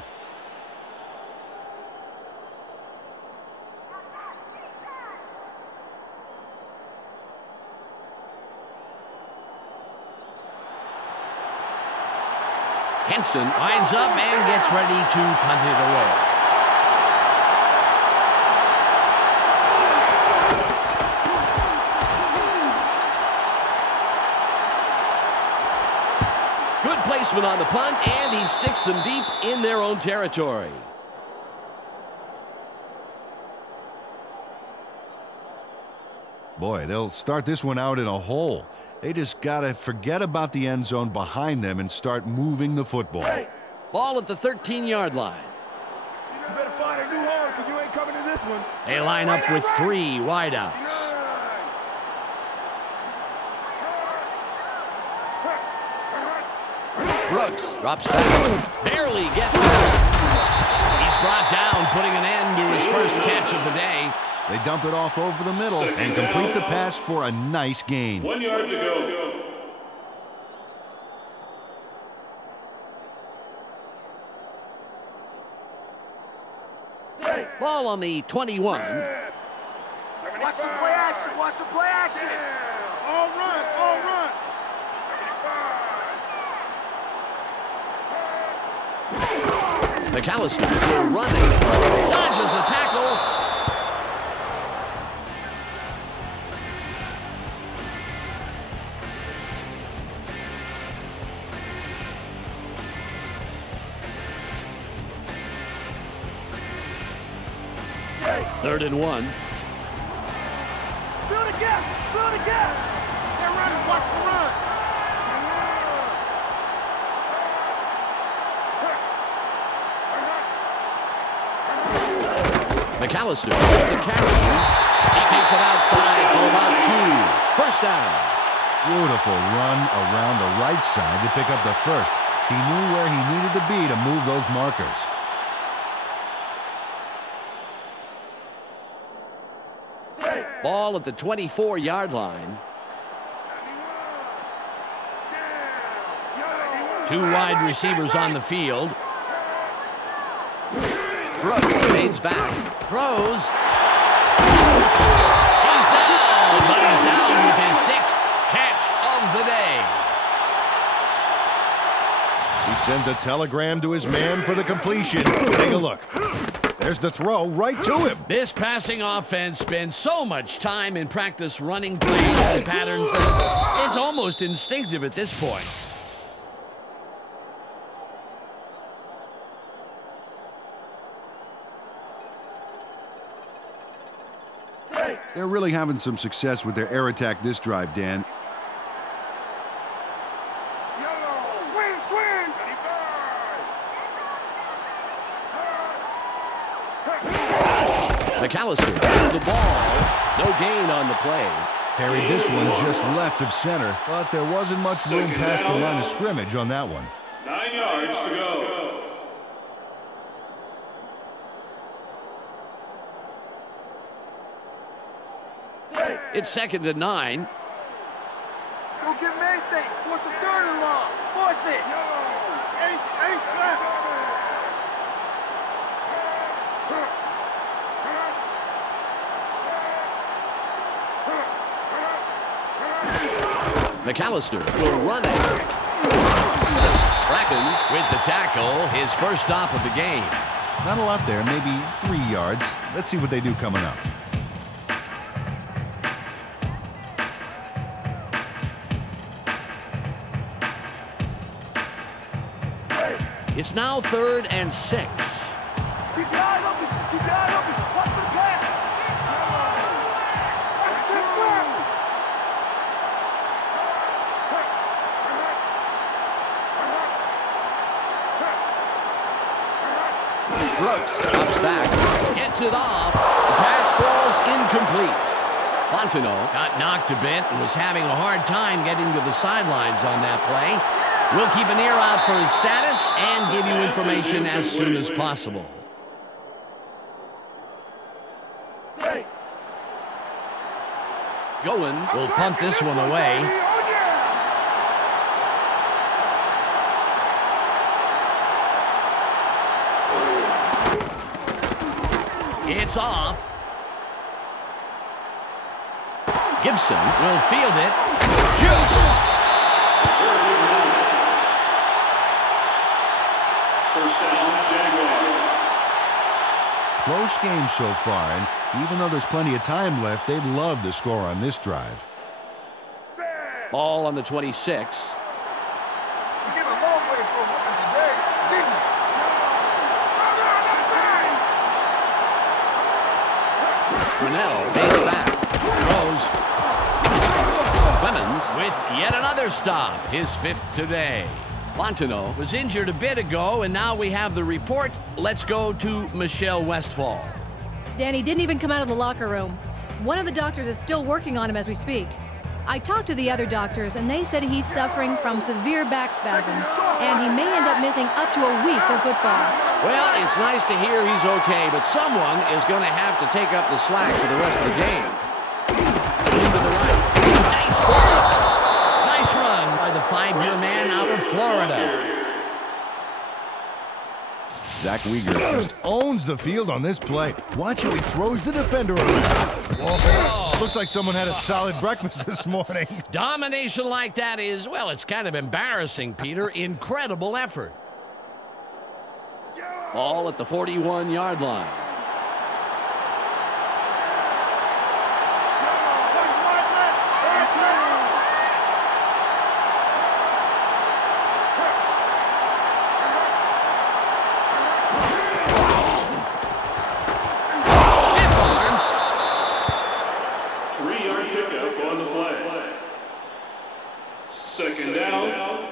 Henson winds up and gets ready to punt it away. Good placement on the punt, and he sticks them deep in their own territory. Boy, they'll start this one out in a hole. They just got to forget about the end zone behind them and start moving the football. Ball at the 13-yard line. You better find a new home because you ain't coming to this one. They line up with 3 wideouts. Brooks drops back. Barely gets it. He's brought down, putting an end to his first catch of the day. They dump it off over the middle and complete the pass for a nice gain. 1 yard to go. Ball on the 21. Watch the play action. Watch the play action. All run. All run. McAllister will running. Dodges a tackle. Third and 1. Build a gap. Build a gap. They're running. Watch the run. McAllister with the carry. He takes it outside for about 2. First down. Beautiful run around the right side to pick up the first. He knew where he needed to be to move those markers. Ball at the 24-yard line. 2 wide receivers on the field. Brooks fades back. Throws. He's down, but he's down with his 6th catch of the day. He sends a telegram to his man for the completion. Take a look. There's the throw right to him. This passing offense spends so much time in practice running plays and patterns that it's almost instinctive at this point. They're really having some success with their air attack this drive, Dan. McAllister with the ball. No gain on the play. Carried this one just left of center, but there wasn't much room past the line of scrimmage on that one. 9 yards to go. It's 2nd and 9. Don't give him anything. Force a 3rd and long. Force it. Ace left. McAllister will run it. Brackens with the tackle, his first stop of the game. Not a lot there, maybe 3 yards. Let's see what they do coming up. It's now 3rd and 6. Keep your eyes open. Keep your eyes open. Watch the pass. Brooks drops back, gets it off. The pass falls incomplete. Fontenot got knocked a bit and was having a hard time getting to the sidelines on that play. We'll keep an ear out for his status and give you information as soon as possible. Goen will punt this one away. It's off. Gibson will field it. Shoots. First down, Jaguars. Close game so far, and even though there's plenty of time left, they'd love to score on this drive. Ball on the 26. You get a long way from one today, didn't you? Grinnell pays back. Throws. Clemens with yet another stop. His 5th today. Fontenot was injured a bit ago, and now we have the report. Let's go to Michelle Westfall. Danny didn't even come out of the locker room. One of the doctors is still working on him as we speak. I talked to the other doctors, and they said he's suffering from severe back spasms, and he may end up missing up to a week of football. Well, it's nice to hear he's okay, but someone is going to have to take up the slack for the rest of the game. Into the right. Nice ball. Nice run by the 5-year man out of Florida. Zach Weger just owns the field on this play. Watch how he throws the defender around. Oh, looks like someone had a solid breakfast this morning. Domination like that is, well, it's kind of embarrassing, Peter. Incredible effort. Ball at the 41-yard line. Second down,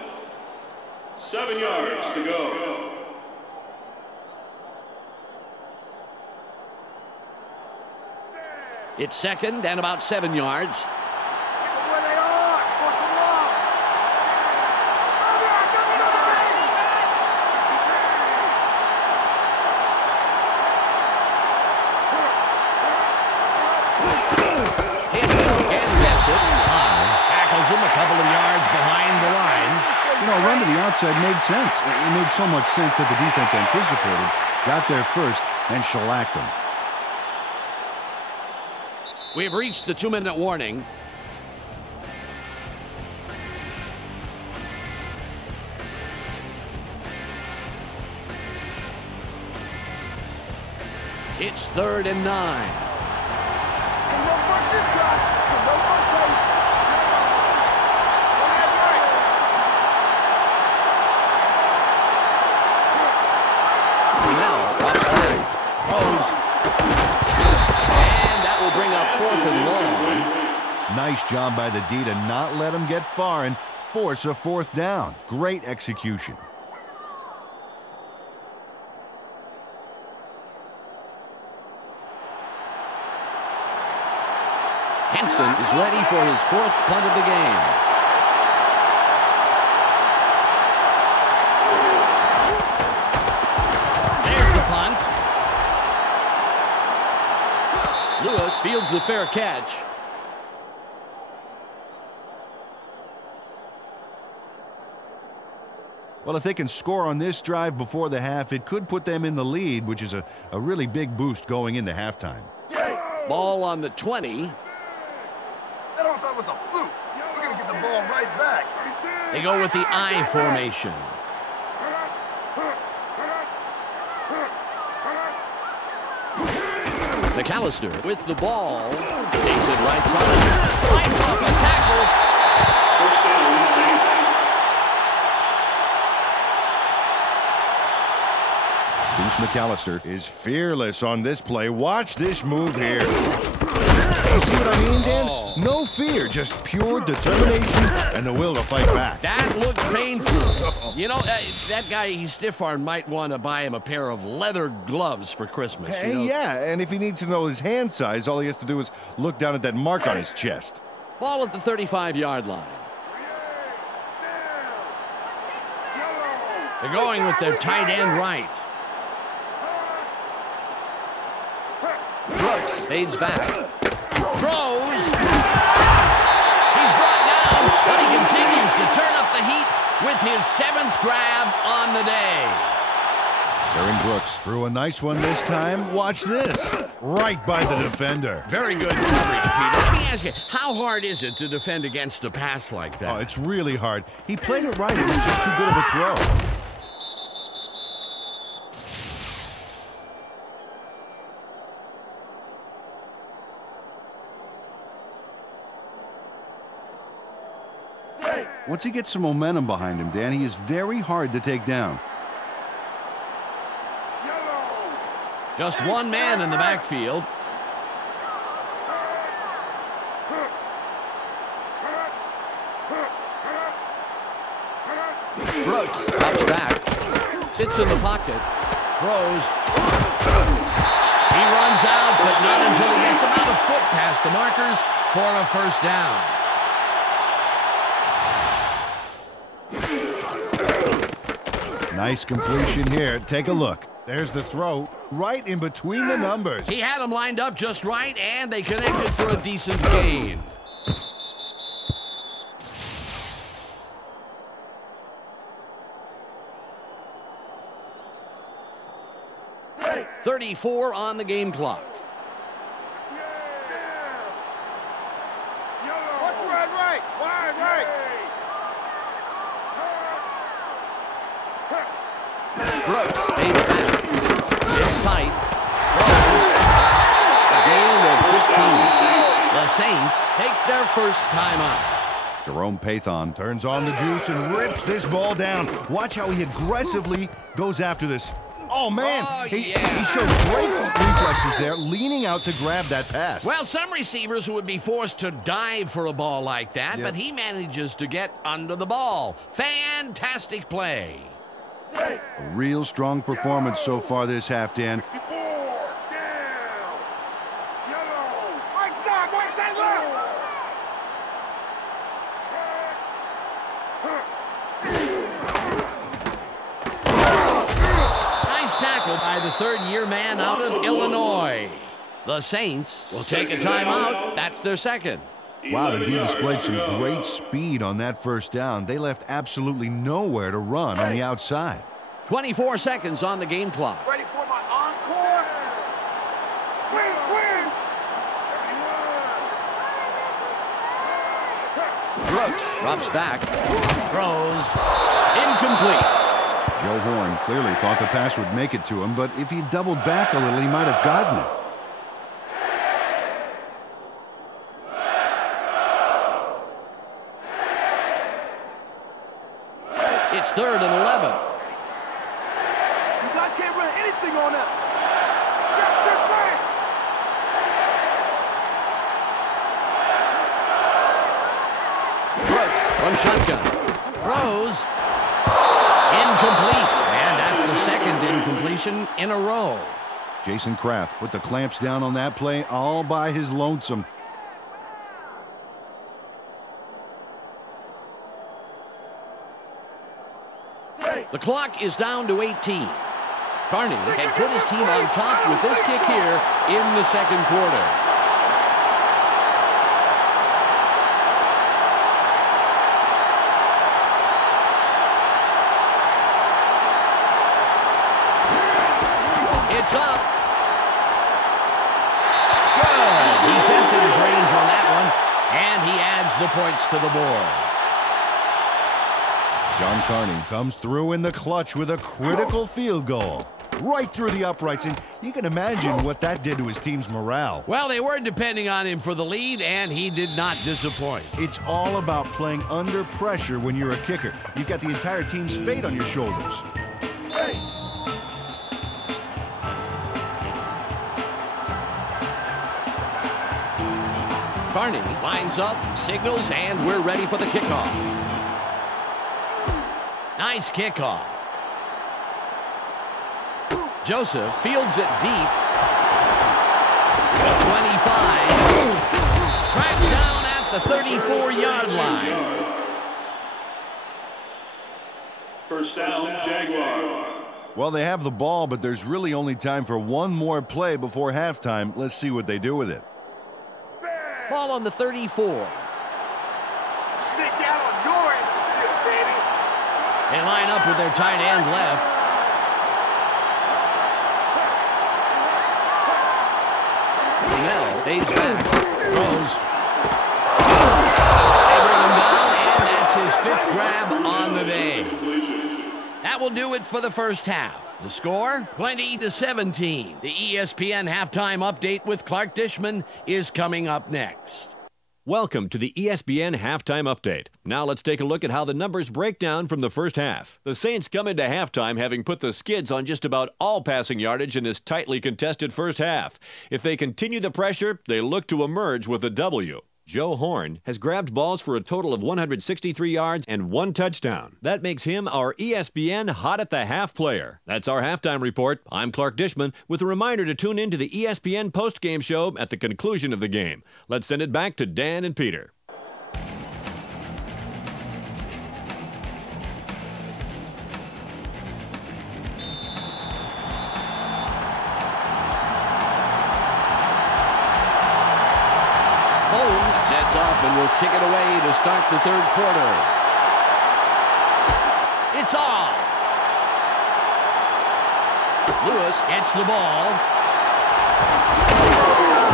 7 yards to go. It's second and about 7 yards. Where they are. Force them off. And gets it. Tackles him a couple of yards behind the line. You know, a run to the outside made sense. It made so much sense that the defense anticipated, got there first, and shellacked them. We've reached the 2-minute warning. It's 3rd and 9. Nice job by the D to not let him get far and force a 4th down. Great execution. Henson is ready for his 4th punt of the game. There's the punt. Lewis fields the fair catch. Well, if they can score on this drive before the half, it could put them in the lead, which is a really big boost going into halftime. Ball on the 20. That offside was a fluke. We're going to get the ball right back. They go with the I formation. McAllister with the ball. Takes it right side. Lights off a tackle. First down, Saints. McAllister is fearless on this play. Watch this move here. You see what I mean, Dan? No fear, just pure determination and the will to fight back. That looks painful. You know, that guy, he's stiff-armed, might want to buy him a pair of leather gloves for Christmas. Hey, you know? yeah, and if he needs to know his hand size, all he has to do is look down at that mark on his chest. Ball at the 35-yard line. They're going with their tight end right. Brooks fades back. Throws. He's brought down, but he continues to turn up the heat with his 7th grab on the day. Aaron Brooks threw a nice one this time. Watch this. Right by the defender. Very good coverage, Peter. Let me ask you, how hard is it to defend against a pass like that? Oh, it's really hard. He played it right. It was just too good of a throw. Once he gets some momentum behind him, Dan, he is very hard to take down. Just one man in the backfield. Brooks drops back, sits in the pocket, throws. He runs out, but not until he gets about a foot past the markers for a 1st down. Nice completion here. Take a look. There's the throw right in between the numbers. He had them lined up just right, and they connected for a decent gain. Hey. 34 on the game clock. Watch wide right. Wide right. Brooks stays back. It's tight. A gain of 15. The Saints take their first timeout. Jerome Pathon turns on the juice and rips this ball down. Watch how he aggressively goes after this. Oh, man. He showed great reflexes there, leaning out to grab that pass. Well, some receivers would be forced to dive for a ball like that, but he manages to get under the ball. Fantastic play. A real strong performance so far this half, Dan. Nice tackle by the third-year man out of Illinois. The Saints will take a timeout. That's their second. Wow, the D displayed some great speed on that first down. They left absolutely nowhere to run on the outside. 24 seconds on the game clock. Ready for my encore? Win! Brooks drops back, throws, incomplete. Joe Horn clearly thought the pass would make it to him, but if he doubled back a little, he might have gotten it. It's 3rd and 11. You guys can't run anything on that. Brooks from shotgun. Throws. Incomplete. And that's the second incompletion in a row. Jason Kraft put the clamps down on that play all by his lonesome. The clock is down to 18. Carney had put his team on top with this kick here in the second quarter. It's up. Good. He tested his range on that one, and he adds the points to the board. John Carney comes through in the clutch with a critical field goal. Right through the uprights, and you can imagine what that did to his team's morale. Well, they were depending on him for the lead, and he did not disappoint. It's all about playing under pressure when you're a kicker. You've got the entire team's fate on your shoulders. Carney lines up, signals, and we're ready for the kickoff. Nice kickoff. Joseph fields it deep. 25. Tracked down at the 34-yard line. First down, Jaguars. Well, they have the ball, but there's really only time for one more play before halftime. Let's see what they do with it. Ball on the 34. Stick out on your end, baby. They line up with their tight end left. Mel stays back, throws. They bring him down, and that's his 5th grab on the day. That will do it for the first half. The score, 20-17. The ESPN halftime update with Clark Dishman is coming up next. Welcome to the ESPN Halftime Update. Now let's take a look at how the numbers break down from the first half. The Saints come into halftime having put the skids on just about all passing yardage in this tightly contested first half. If they continue the pressure, they look to emerge with a W. Joe Horn has grabbed balls for a total of 163 yards and 1 touchdown. That makes him our ESPN Hot at the Half player. That's our halftime report. I'm Clark Dishman with a reminder to tune in to the ESPN postgame show at the conclusion of the game. Let's send it back to Dan and Peter. Sets up and will kick it away to start the third quarter. It's off. Lewis gets the ball.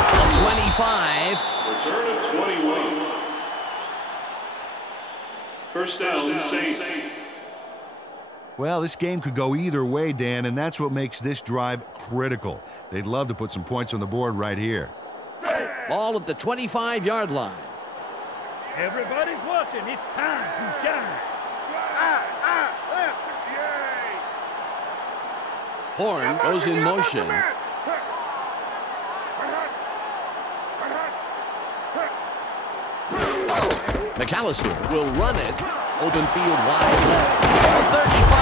A 25. Return of 21. First down, Saints. Well, this game could go either way, Dan, and that's what makes this drive critical. They'd love to put some points on the board right here. Ball at the 25-yard line. Everybody's watching. It's time to shine. Horn goes in motion. McAllister will run it. Open field wide left. 35.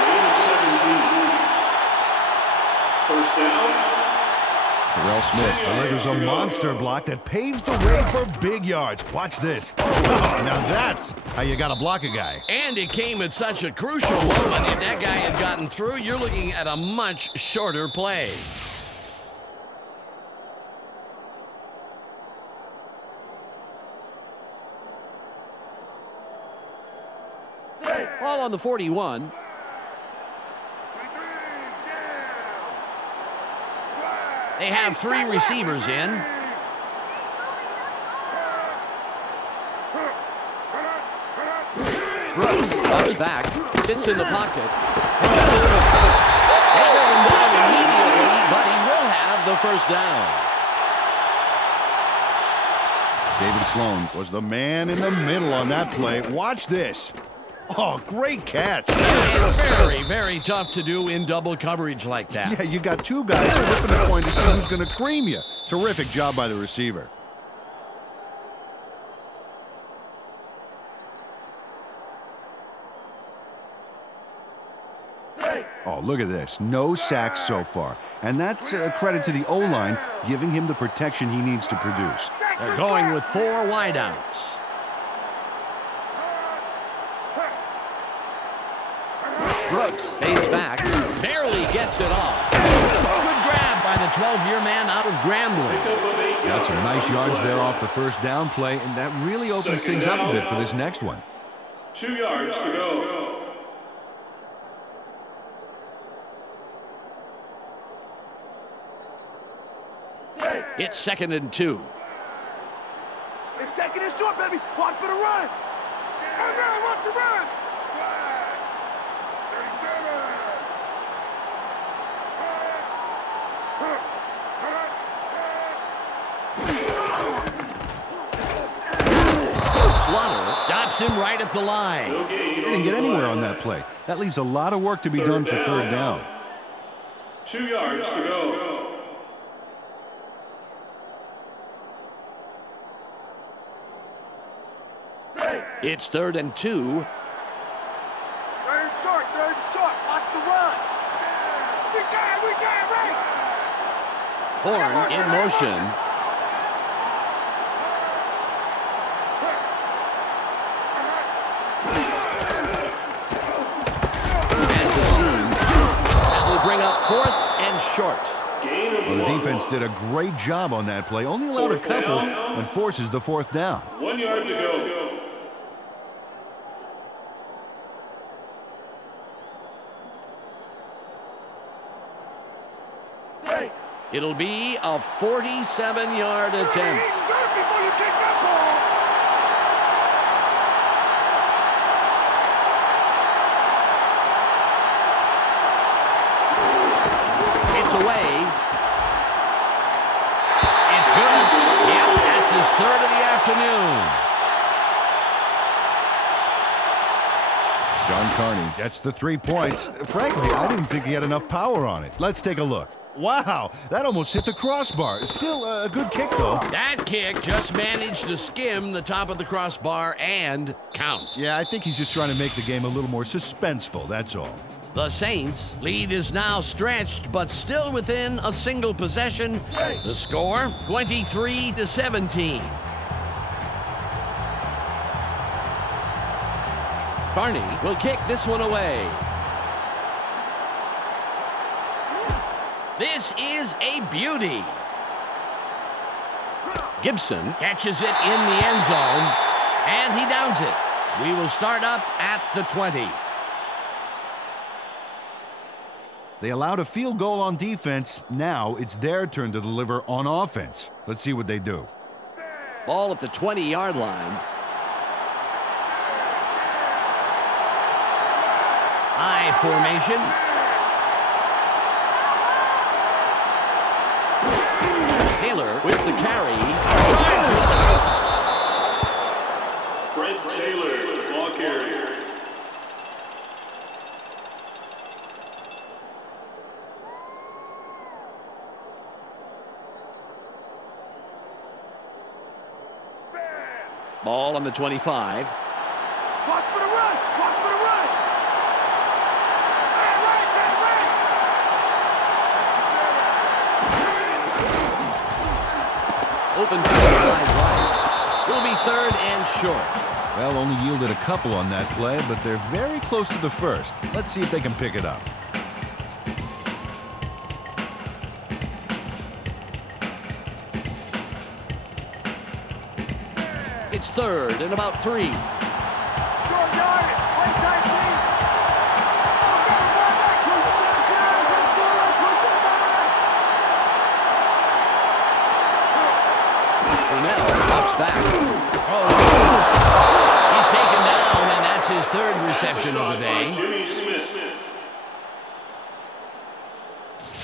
Gain of 17. First down. Terrell Smith delivers a monster block that paves the way for big yards. Watch this. Oh, now that's how you got to block a guy. And it came at such a crucial moment. If that guy had gotten through, you're looking at a much shorter play. Ball on the 41. They have three receivers in. Brooks drops back, sits in the pocket. They go him down immediately, but he will have the first down. David Sloan was the man in the middle on that play. Watch this. Oh, great catch. It's very, very tough to do in double coverage like that. Yeah, you got two guys flipping a coin to see who's going to cream you. Terrific job by the receiver. Oh, look at this. No sacks so far. And that's a credit to the O-line, giving him the protection he needs to produce. They're going with four wideouts. Brooks fades back, barely gets it off. Good grab by the 12-year man out of Grambling. Got some nice yards there off the first down play, and that really opens things up a bit for this next one. 2 yards to go. It's 2nd and 2. It's 2nd and short, baby. Watch for the run. Hey, man, watch the run. Slaughter stops him right at the line. They didn't get anywhere on that play. That leaves a lot of work to be done for third down. 2 yards to go. It's 3rd and 2. 3rd and short, 3rd and short. Watch the run. We got it, right. Horn in motion. Has a seam. That will bring up 4th and short. Well, the defense did a great job on that play. Only allowed a couple and forces the 4th down. 1 yard to go. It'll be a 47-yard attempt. It's away. It's good. Yep, that's his 3rd of the afternoon. John Carney gets the 3 points. Frankly, I didn't think he had enough power on it. Let's take a look. Wow, that almost hit the crossbar. Still a good kick, though. That kick just managed to skim the top of the crossbar and count. Yeah, I think he's just trying to make the game a little more suspenseful, that's all. The Saints' lead is now stretched, but still within a single possession. The score, 23-17. Carney will kick this one away. This is a beauty. Gibson catches it in the end zone, and he downs it. We will start up at the 20. They allowed a field goal on defense. Now it's their turn to deliver on offense. Let's see what they do. Ball at the 20-yard line. I formation. Taylor with the carry. Brent Taylor, ball carrier. Ball on the 25. Watch for the run! Watch for the run! Open to the right. Will be third and short. Well, only yielded a couple on that play, but they're very close to the first. Let's see if they can pick it up. It's third and about 3. Short yard! Right side, please! Burnell drops back. Oh, he's taken down, and that's his third reception of the day. Jimmy Smith.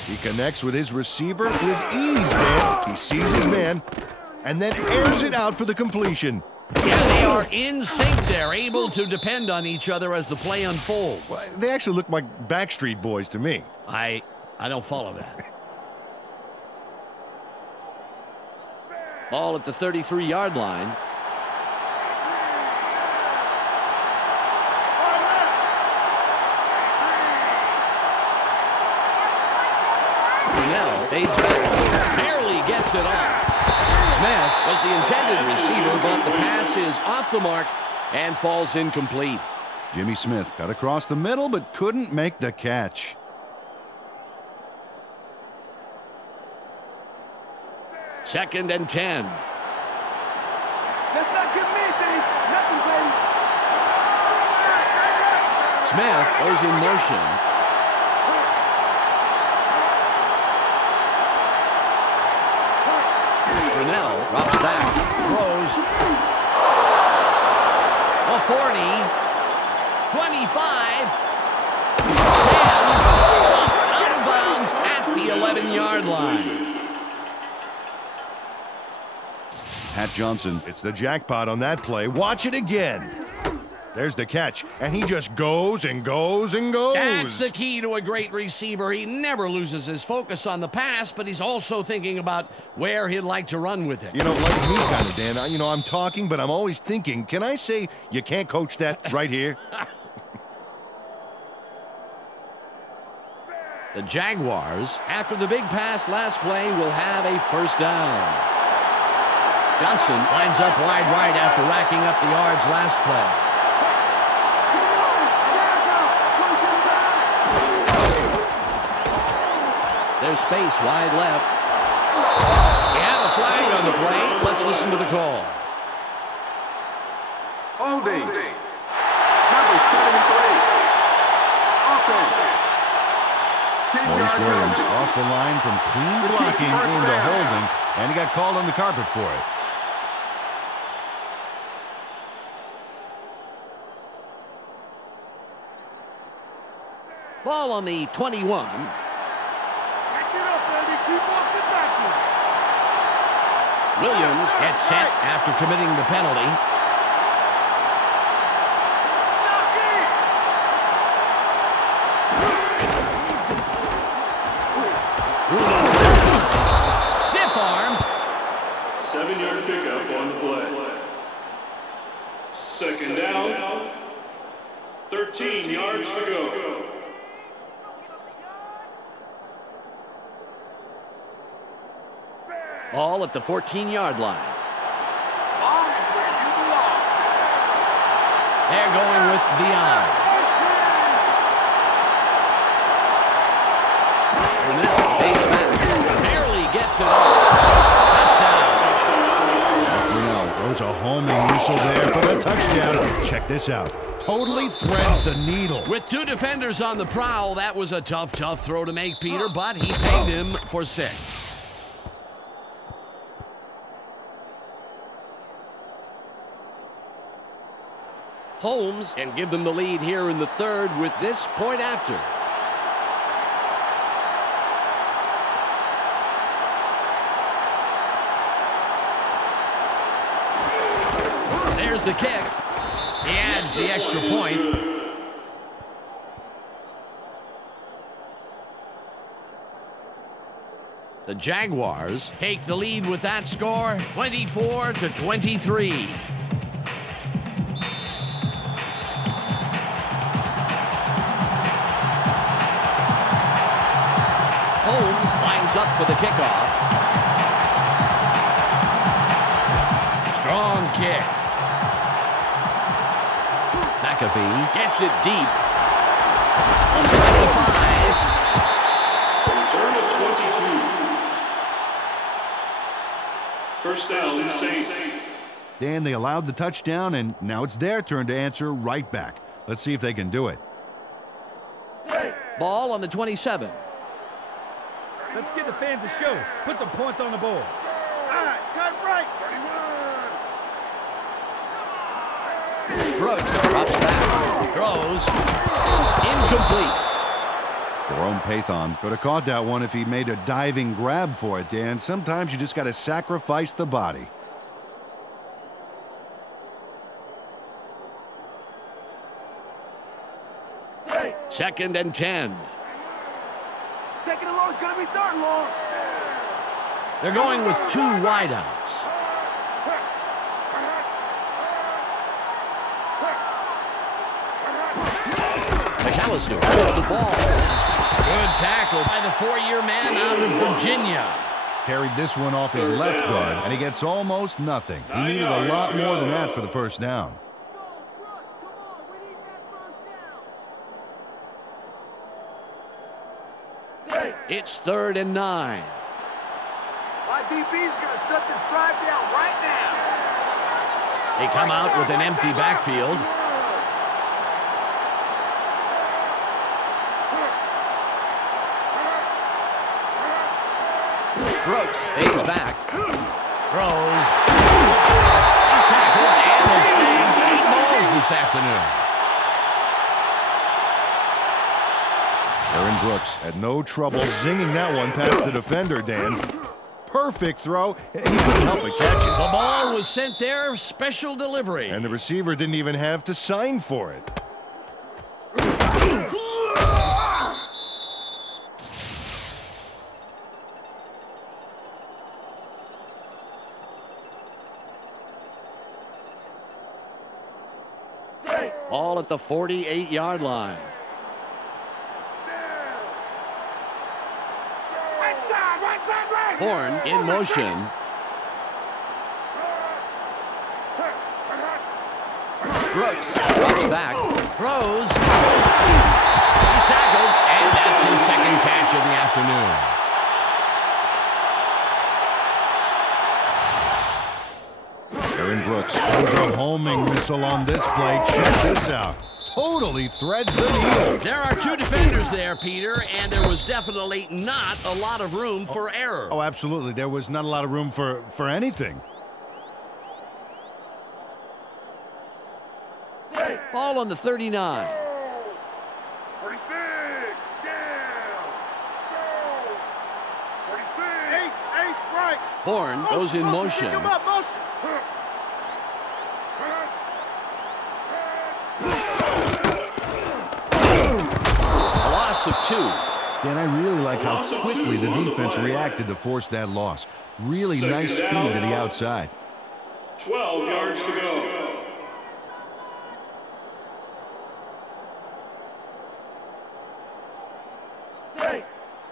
He connects with his receiver with ease there. He sees his man and then airs it out for the completion. Yeah, they are in sync. They're able to depend on each other as the play unfolds. Well, they actually look like Backstreet Boys to me. I don't follow that. Ball at the 33-yard line. Burnell fades back. Barely gets it off. Smith was the intended receiver, but the pass is off the mark and falls incomplete. Jimmy Smith got across the middle but couldn't make the catch. Second and 10. Let's not get anything. Nothing, baby. Smith goes in motion. Burnell drops back, throws. A 40, 25, 10, out of bounds at the 11-yard line. Pat Johnson, it's the jackpot on that play. Watch it again. There's the catch, and he just goes and goes and goes. That's the key to a great receiver. He never loses his focus on the pass, but he's also thinking about where he'd like to run with it. You know, like me kind of, Dan. I'm talking, but I'm always thinking, can I say you can't coach that right here? The Jaguars, after the big pass last play, will have a first down. Johnson lines up wide right after racking up the yards last play. There's space wide left. We have a flag on the play. Let's listen to the call. Holding. Number 73. Offense. Maurice Williams off the line from clean blocking into holding, and he got called on the carpet for it. Ball on the 21. Williams gets set after committing the penalty. Stiff arms. 7-yard pickup on the play. Second down. 13 yards to go. Ball at the 14-yard line. They're going with Dion. Burnell fades back. Barely gets it off. Touchdown. whistle there for the touchdown. Check this out. Totally threads the needle. With two defenders on the prowl, that was a tough throw to make, Peter, but he pegged him for 6. Holmes can give them the lead here in the 3rd with this point after. There's the kick. He adds the extra point. The Jaguars take the lead with that score, 24-23. Holmes lines up for the kickoff. Strong kick. McAfee gets it deep. 25. Return of 22. First down, Saints. Dan, they allowed the touchdown, and now it's their turn to answer right back. Let's see if they can do it. Ball on the 27. Let's give the fans a show. Put some points on the board. All right, cut right. Brooks drops back. Throws. Incomplete. Jerome Pathon could have caught that one if he made a diving grab for it, Dan. Sometimes you just got to sacrifice the body. Second and 10. Second and long is going to be third and long. They're going with 2 wideouts. McAllister with the ball. Good tackle by the 4-year man out of Virginia. Carried this one off his left guard, and he gets almost nothing. He needed a lot more than that for the first down. It's 3rd and 9. My DB's going to shut this drive down right now. They come out with an empty backfield. Brooks aids back. Throws. He's tackled and has stayed 8 balls this afternoon. Aaron Brooks had no trouble zinging that one past the defender, Dan. Perfect throw. He couldn't help but catch it. The ball was sent there, special delivery. And the receiver didn't even have to sign for it. All at the 48-yard line. Horn in motion. Brooks drops back, throws. He's tackled, and that's his second catch of the afternoon. Aaron Brooks throws a homing missile on this play. Check this out. Totally threads the needle. There are 2 defenders there, Peter, and there was definitely not a lot of room for error. Oh, absolutely. There was not a lot of room for anything. Ball on the 39. Pretty big. Down. Go. Pretty big. Ace, right. Horn goes in motion. Pick him up, motion. A loss of 2. Dan, I really like how quickly the defense reacted to force that loss. Really nice speed to the outside. 12 yards to go.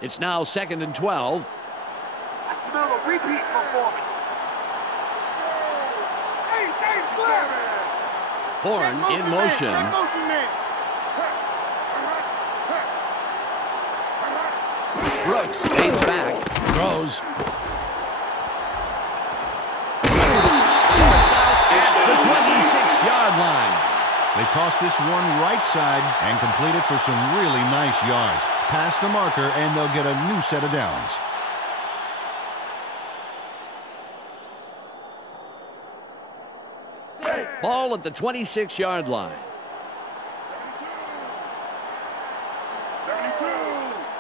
It's now 2nd and 12. I smell a repeat performance. Ace, clear. Horn in motion. Brooks aids back, throws. At the They toss this one right side and complete it for some really nice yards. Past the marker, and they'll get a new set of downs. Ball at the 26-yard line.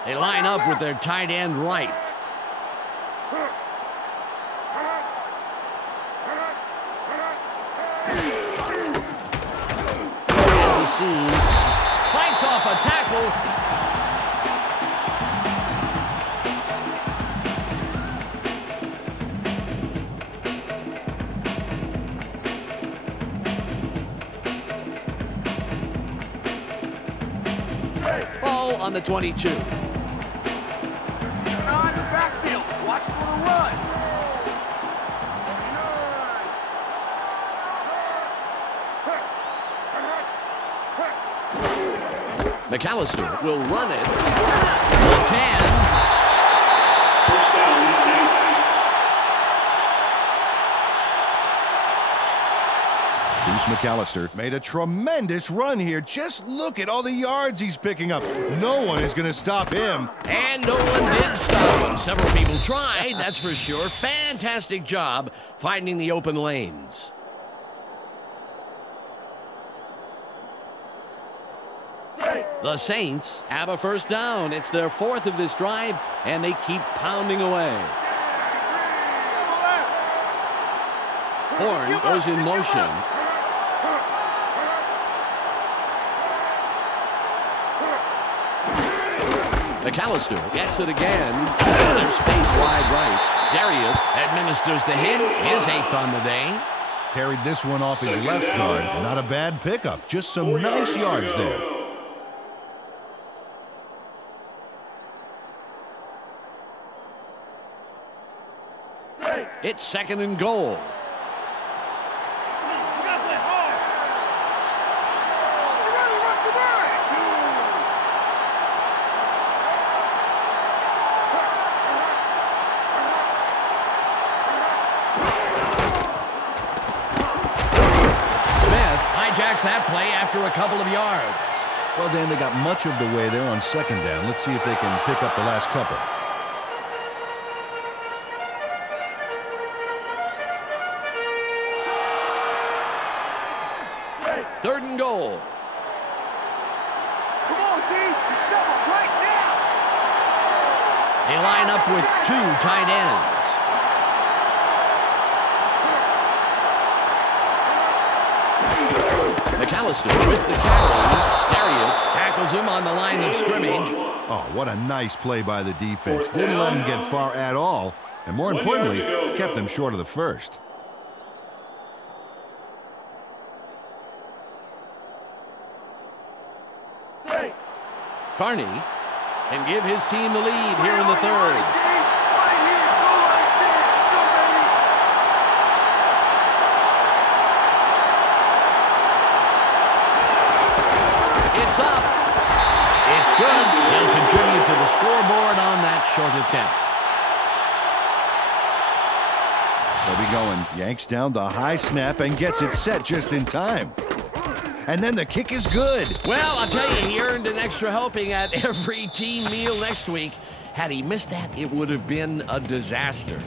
They line up with their tight end right. As a scene, fights off a tackle. Ball on the 22. Backfield. Watch for the run. McAllister will run it. 10. First down, Saints. Bruce McAllister made a tremendous run here. Just look at all the yards he's picking up. No one is going to stop him. And no one did stop him. Several people tried, that's for sure. Fantastic job finding the open lanes. The Saints have a first down. It's their 4th of this drive, and they keep pounding away. Horn goes in motion. McAllister gets it again. There's space wide right. Darius administers the hit, his 8th on the day. Carried this one off his left guard. Not a bad pickup. Just some nice yards there. It's 2nd and goal. Hijacks that play after a couple of yards. Well, Dan, they got much of the way there on 2nd down. Let's see if they can pick up the last couple. Third and goal. Come on, D. Stop it right now. They line up with 2 tight ends. McAllister with the carry. Darius tackles him on the line of scrimmage. Oh, what a nice play by the defense. Didn't let him get far at all. And more importantly, kept them short of the first. Carney can give his team the lead here in the 3rd. It's up. It's good. He'll contribute to the scoreboard on that short attempt. They'll be going. Yanks down the high snap and gets it set just in time. And then the kick is good. Well, I'll tell you, he earned an extra helping at every team meal next week. Had he missed that, it would have been a disaster.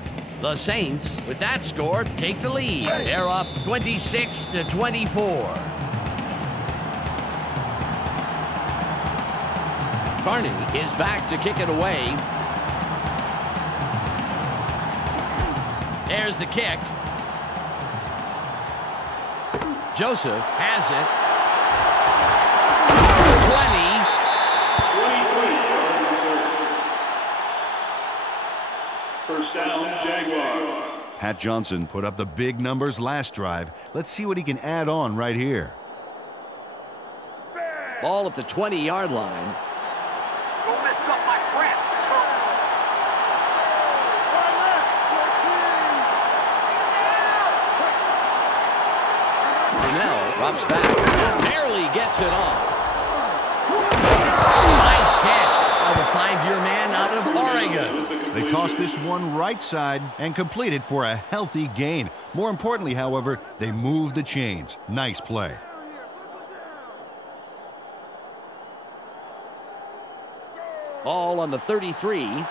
The Saints, with that score, take the lead. They're up 26-24. Carney is back to kick it away. There's the kick. Joseph has it. 23. First down, Jaguars. Pat Johnson put up the big numbers last drive. Let's see what he can add on right here. Ball at the 20-yard line. Don't mess up my press. Brunell drops back. Barely gets it off. Nice catch by the 5-year man out of Oregon. They toss this one right side and complete it for a healthy gain. More importantly, however, they move the chains. Nice play. All on the 33.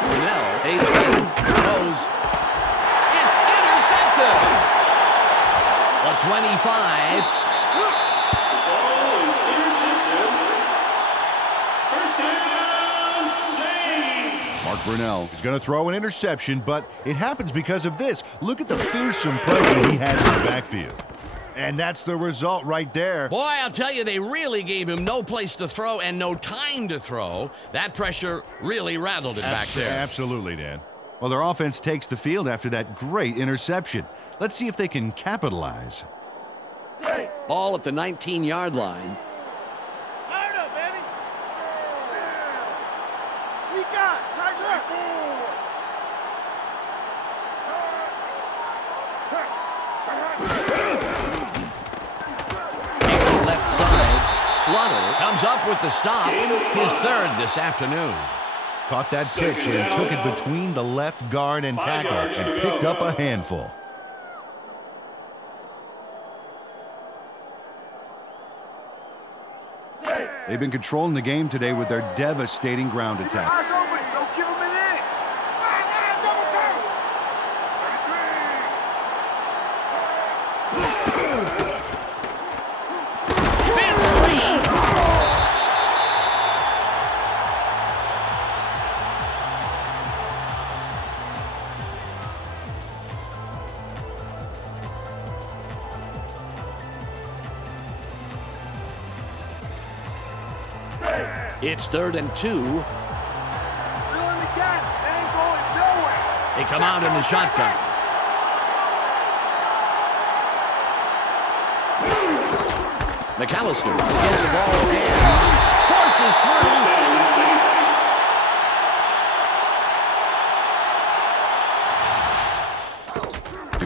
Brunell, 8 throws. It's intercepted. The 25. Ball is intercepted. First down, Saints. Mark Brunell is going to throw an interception, but it happens because of this. Look at the fearsome pressure he has in the backfield. And that's the result right there. Boy, I'll tell you, they really gave him no place to throw and no time to throw. That pressure really rattled it back there. Absolutely, Dan. Well, their offense takes the field after that great interception. Let's see if they can capitalize. Ball at the 19-yard line. Hard up, baby. We got tight left. Left side. Slaughter comes up with the stop. His third this afternoon. Caught that pitch and took it between the left guard and tackle and picked up a handful. They've been controlling the game today with their devastating ground attack. Eyes open. Don't give him an inch. Spin three. It's 3rd and 2. Fill in the gap. That ain't going nowhere. They come out in the shotgun. McAllister gets the ball again. Forces through.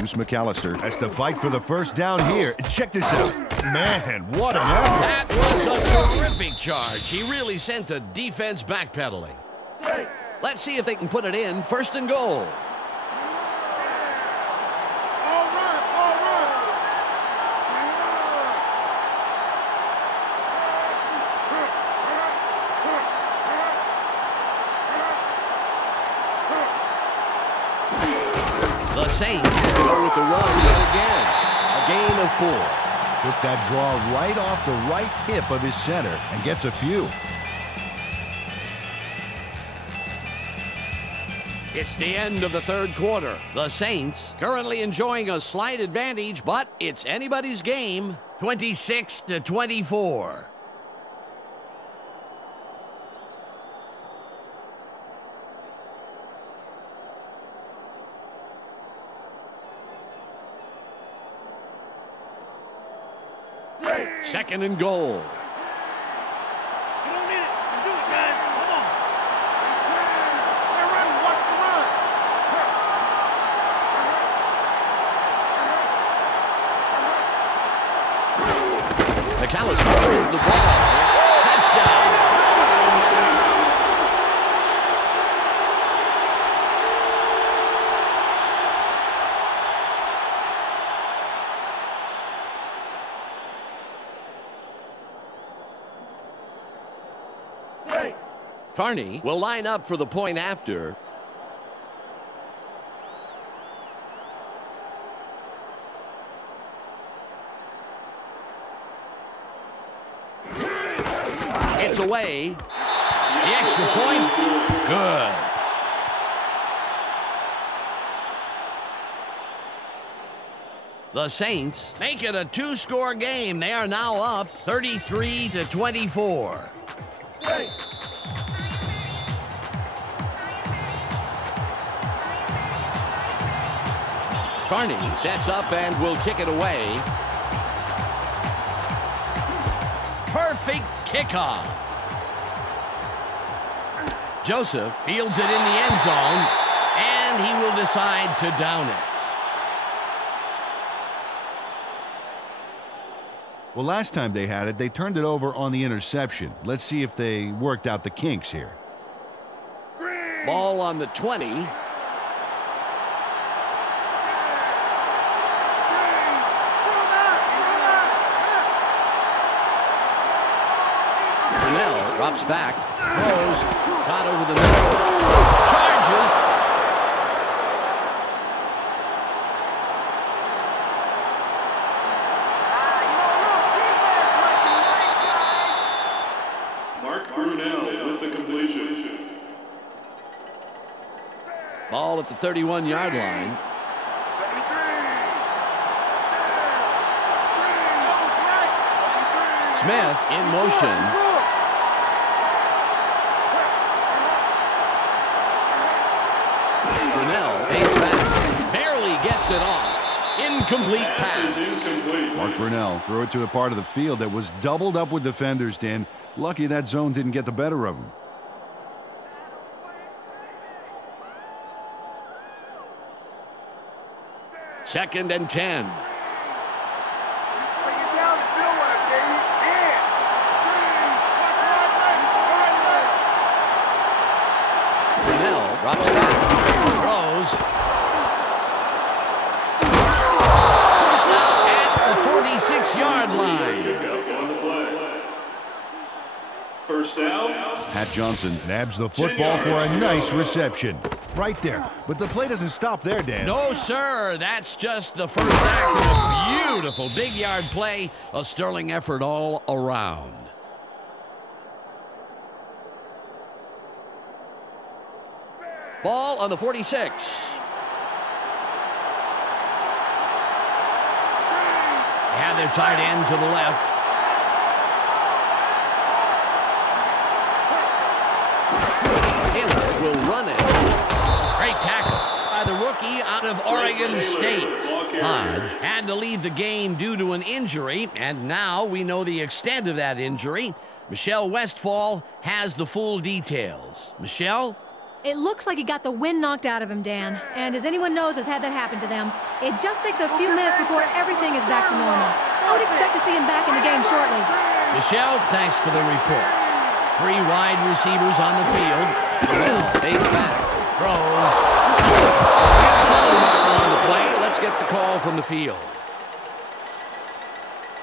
Deuce McAllister has to fight for the first down here. Check this out. Man, what an effort. That was a terrific charge. He really sent the defense backpedaling. Let's see if they can put it in. 1st and goal. All run. All run. The Saints go with the run yet again. A gain of 4. Took that draw right off the right hip of his center and gets a few. It's the end of the 3rd quarter. The Saints currently enjoying a slight advantage, but it's anybody's game. 26-24. Second and goal. You don't need it. You do it, guys. Come on. They're running. Watch the run. McAllister with the ball. Touchdown. Carney will line up for the point after. It's away. The extra point. Good. The Saints make it a 2-score game. They are now up 33-24. Carney sets up and will kick it away. Perfect kickoff. Joseph fields it in the end zone, and he will decide to down it. Well, last time they had it, they turned it over on the interception. Let's see if they worked out the kinks here. Ball on the 20. Brunell drops back, throws, got over the middle, charges. Mark Brunell with the completion. Ball at the 31-yard line. Smith in motion. Brunell takes back, barely gets it off. Incomplete pass. Mark Brunell threw it to a part of the field that was doubled up with defenders, Dan. Lucky that zone didn't get the better of him. Second and 10. Brunell drops back, throws. First out at the 46-yard line. First down. Pat Johnson nabs the football for a nice reception. Right there. But the play doesn't stop there, Dan. No, sir. That's just the first act of a beautiful big yard play. A sterling effort all around. Ball on the 46. Have their tight end to the left. Taylor will run it. Great tackle by the rookie out of Oregon State. Hodge had to leave the game due to an injury, and now we know the extent of that injury. Michelle Westfall has the full details. Michelle? It looks like he got the wind knocked out of him, Dan. And as anyone knows has had that happen to them, it just takes a few minutes before everything is back to normal. I would expect to see him back in the game shortly. Michelle, thanks for the report. 3 wide receivers on the field. Brunell fades back, throws. We have a color marker on the play. Let's get the call from the field.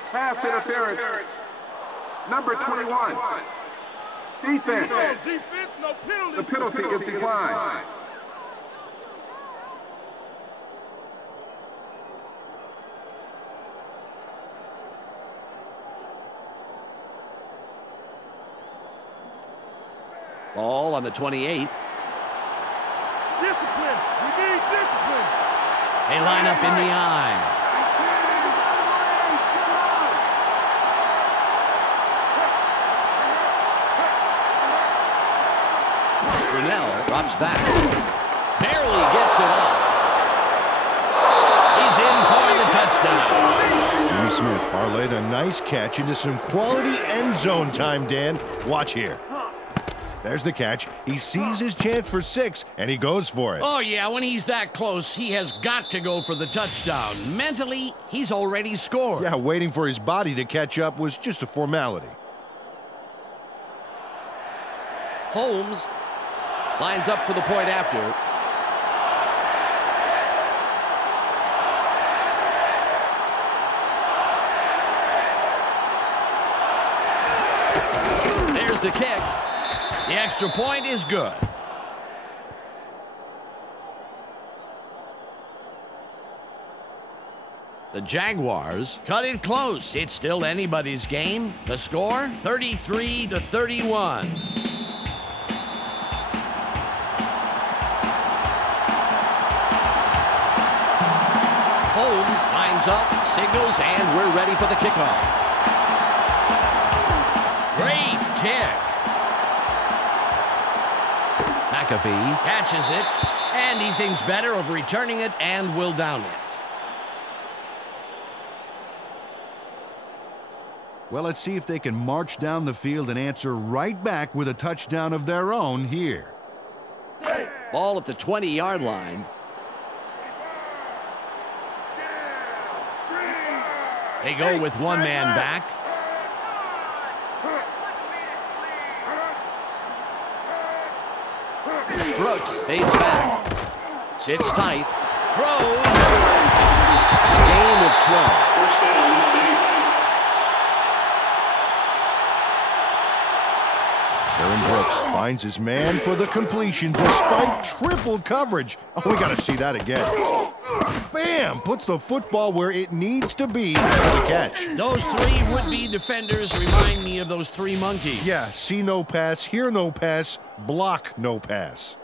Pass interference. Number 21. Defense. No defense, no penalty. The penalty is declined. Ball on the 28. Discipline. We need discipline. They line up in the eye. Brunell drops back. Barely gets it off. He's in for the touchdown. Jimmy Smith parlayed a nice catch into some quality end zone time, Dan. Watch here. There's the catch. He sees his chance for 6, and he goes for it. Oh, yeah, when he's that close, he has got to go for the touchdown. Mentally, he's already scored. Yeah, waiting for his body to catch up was just a formality. Holmes lines up for the point after. There's the kick. The extra point is good. The Jaguars cut it close. It's still anybody's game. The score, 33-31. Holmes lines up, signals, and we're ready for the kickoff. Great kick. McAfee catches it, and he thinks better of returning it and will down it. Well, let's see if they can march down the field and answer right back with a touchdown of their own here. Ball at the 20-yard line. They go with one man back. Brooks fades back. Sits tight. Throws. Gain of 12. First down, Aaron Brooks finds his man for the completion despite triple coverage. Oh, we got to see that again. Bam! Puts the football where it needs to be for the catch. Those three would-be defenders remind me of those three monkeys. Yeah, see no pass, hear no pass, block no pass.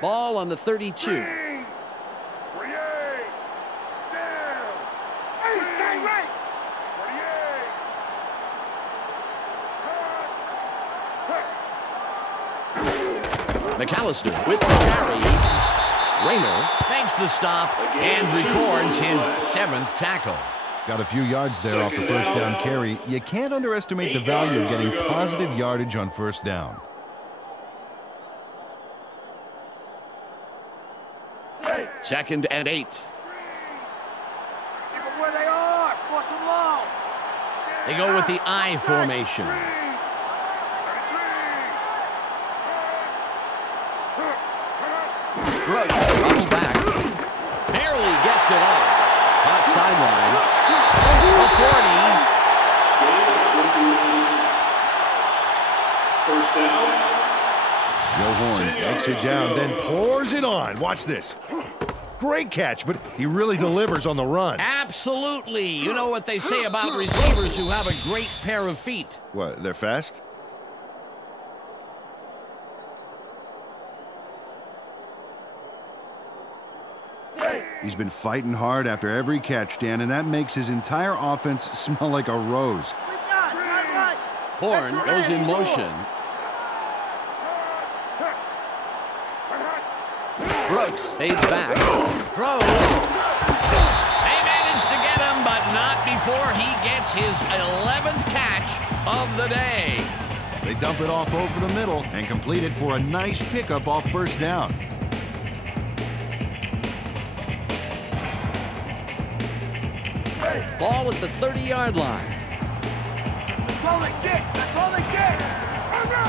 Ball on the 32. McAllister with the carry. Rayner makes the stop and records his 7th tackle. Got a few yards there off the first down carry. You can't underestimate the value of getting positive yardage on first down. Second and 8. Keep them where they are. Force them long. They go with the I formation. Brooks runs back. Barely gets it off. Hot sideline. A 40. First down. Joe Horn takes it down, then pours it on. Watch this. Great catch, but he really delivers on the run. Absolutely. You know what they say about receivers who have a great pair of feet. What, they're fast? He's been fighting hard after every catch, Dan, and that makes his entire offense smell like a rose. Horn goes in motion. Brooks fades back. Throws. They managed to get him, but not before he gets his 11th catch of the day. They dump it off over the middle and complete it for a nice pickup off first down. Ball at the 30-yard line. That's all they get. That's all they get. Run, run.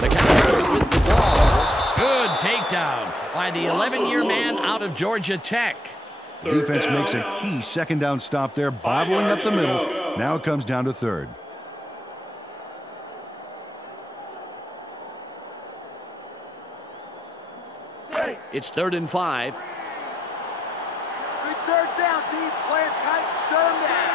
McAllister with the ball. Good takedown by the 11-year man out of Georgia Tech. The defense makes a key second down stop there, bottling up the middle. Now it comes down to third. It's 3rd and 5. Big third down, team. Play it tight. Shut them down.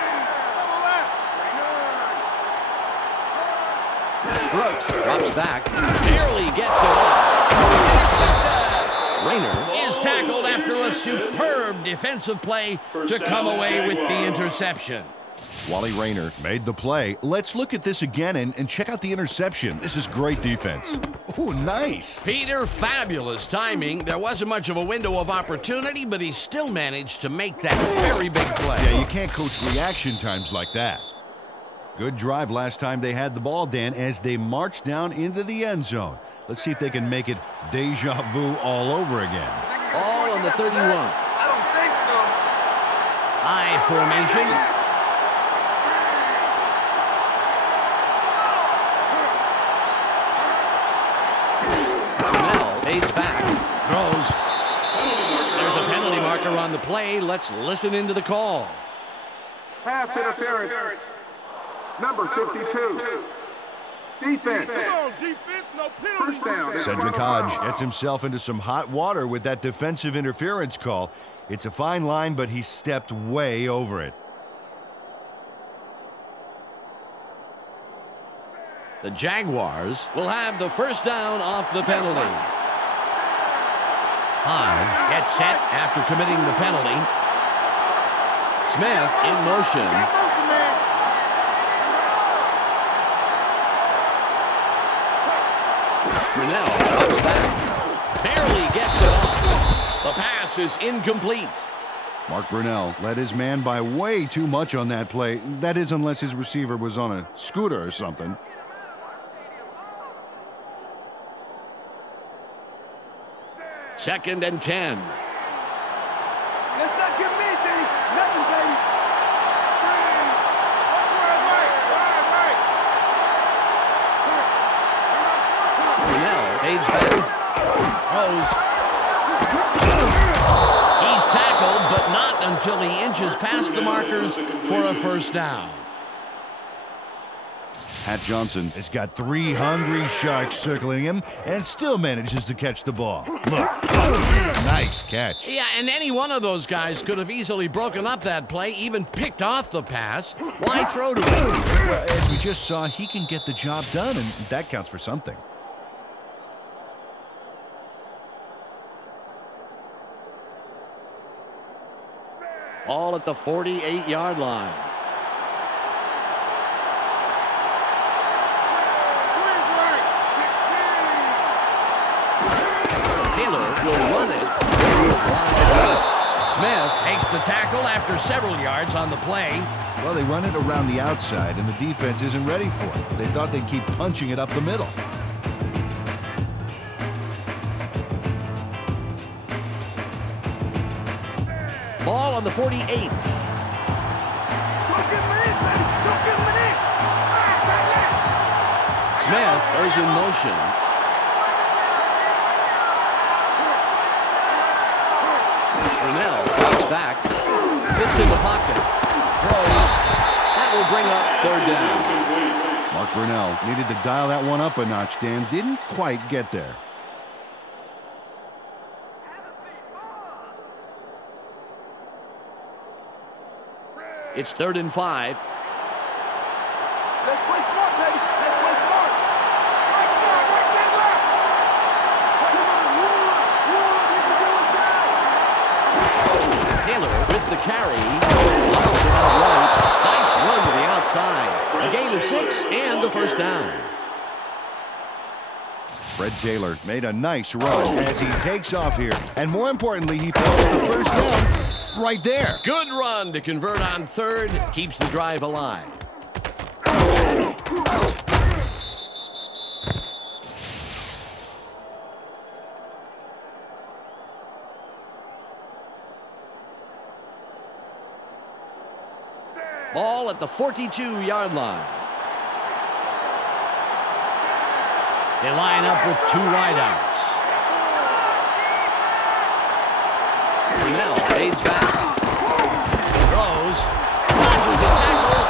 Brooks drops back. Barely gets it off. Intercepted. Rayner is tackled after a superb defensive play to come away with the interception. Wally Rayner made the play. Let's look at this again and check out the interception. This is great defense. Oh, nice. Peter, fabulous timing. There wasn't much of a window of opportunity, but he still managed to make that very big play. Yeah, you can't coach reaction times like that. Good drive last time they had the ball, Dan, as they marched down into the end zone. Let's see if they can make it deja vu all over again. Ball on the 31. I don't think so. I formation. Fades back, throws. There's a penalty marker on the play. Let's listen into the call. Pass interference. Number 52. Defense. First down. Cedric Hodge gets himself into some hot water with that defensive interference call. It's a fine line, but he stepped way over it. The Jaguars will have the first down off the penalty. Hodge gets set after committing the penalty. Smith in motion. Brunell drops back. Barely gets it off. The pass is incomplete. Mark Brunell led his man by way too much on that play. That is, unless his receiver was on a scooter or something. Second and 10. Let's not get me, Dave. Nothing, baby. Fades back. Throws. He's tackled, but not until he inches past the markers for a first down. Pat Johnson has got 3 hungry sharks circling him and still manages to catch the ball. Look, nice catch. Yeah, and any one of those guys could have easily broken up that play, even picked off the pass. Why throw to him? Well, as we just saw, he can get the job done, and that counts for something. All at the 48-yard line. Taylor will run it. Smith takes the tackle after several yards on the play. Well, they run it around the outside, and the defense isn't ready for it. They thought they'd keep punching it up the middle. Ball on the 48. Smith goes in motion. Brunell drops back, sits in the pocket, throws. That will bring up third down. Mark Brunell needed to dial that one up a notch, Dan. Didn't quite get there. It's 3rd and 5. Let's play smart, baby. Let's play smart. Right side, left. Taylor with the carry. Lobs it out right. Nice run to the outside. A gain of 6 and the first down. Fred Taylor made a nice run as he takes off here. And more importantly, he picks the first down right there. Good run to convert on 3rd. Keeps the drive alive. Ball at the 42-yard line. They line up with 2 wideouts. Brunell fades back. Throws. Dodges the tackle.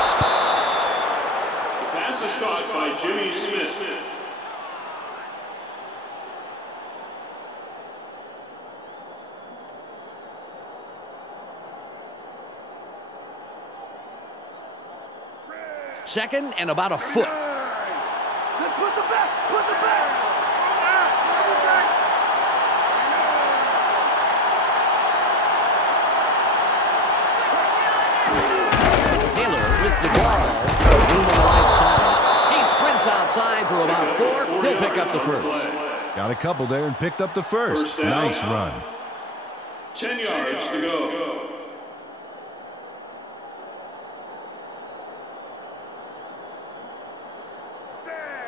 The pass is caught by Jimmy Smith. Second and about a foot. Let's push it back. Push it back. Taylor with the ball. Room on the right side. He sprints outside for about 4. He'll pick up the first. Got a couple there and picked up the first. Nice run. 10 yards to go.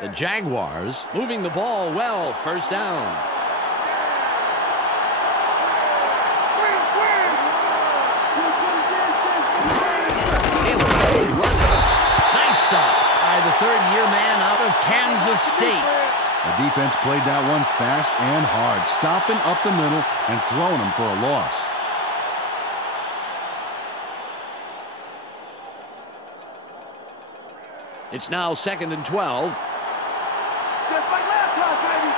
The Jaguars moving the ball well. First down. Taylor running. Nice stop by the 3rd-year man out of Kansas State. The defense played that one fast and hard, stopping up the middle and throwing them for a loss. It's now 2nd and 12. Just like last time, baby.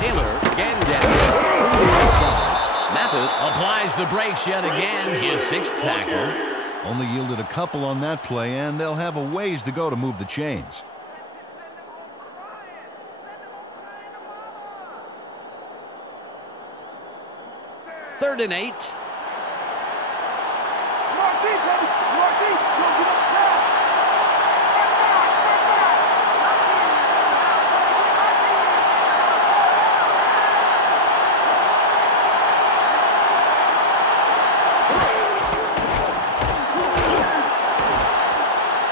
Taylor again down. Mathis applies the brakes yet again. His 6th tackle. Only yielded a couple on that play, and they'll have a ways to go to move the chains. Third and 8.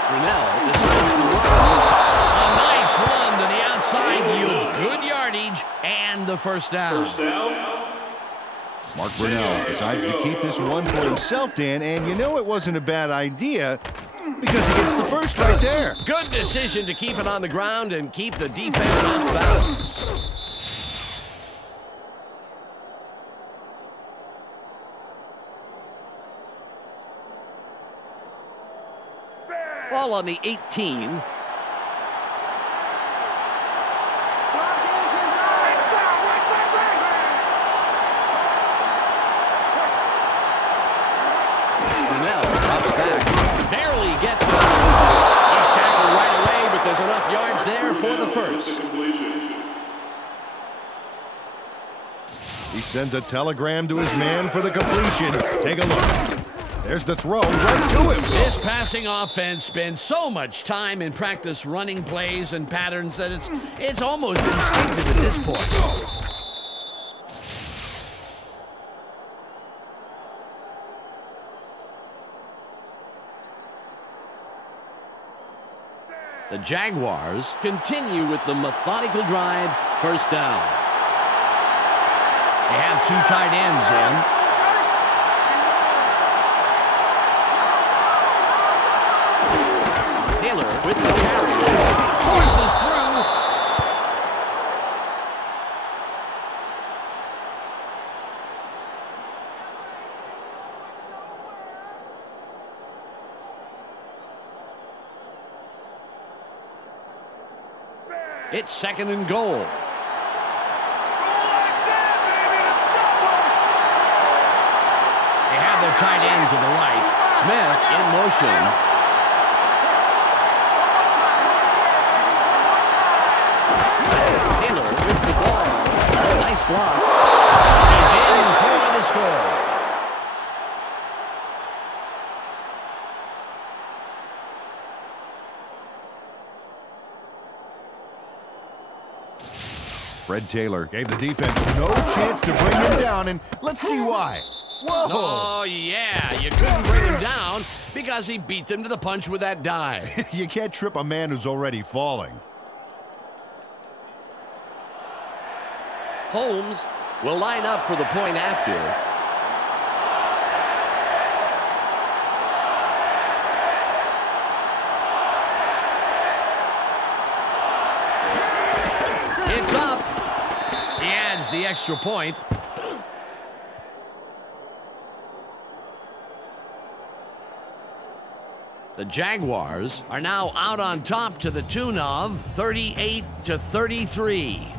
Brunell decides to run. A nice run to the outside yields good yardage and the first down. First down. Mark Brunell decides to keep this one for himself, Dan, and you know it wasn't a bad idea because he gets the first right there. Good decision to keep it on the ground and keep the defense off balance. Ball on the 18. Gets it. He's tackled right away, but there's enough yards there for the first. He sends a telegram to his man for the completion. Take a look. There's the throw right to him. This passing offense spends so much time in practice running plays and patterns that it's almost instinctive at this point. The Jaguars continue with the methodical drive, first down. They have two tight ends in. Taylor with the carry, forces through. It's second and goal. They have their tight end to the right. Smith in motion. Taylor with the ball. Nice block. He's in for the score. Fred Taylor gave the defense no chance to bring him down, and let's see why. Whoa! Oh, yeah, you couldn't bring him down because he beat them to the punch with that dive. You can't trip a man who's already falling. Holmes will line up for the point after. It's up. He adds the extra point. The Jaguars are now out on top to the tune of 38-33.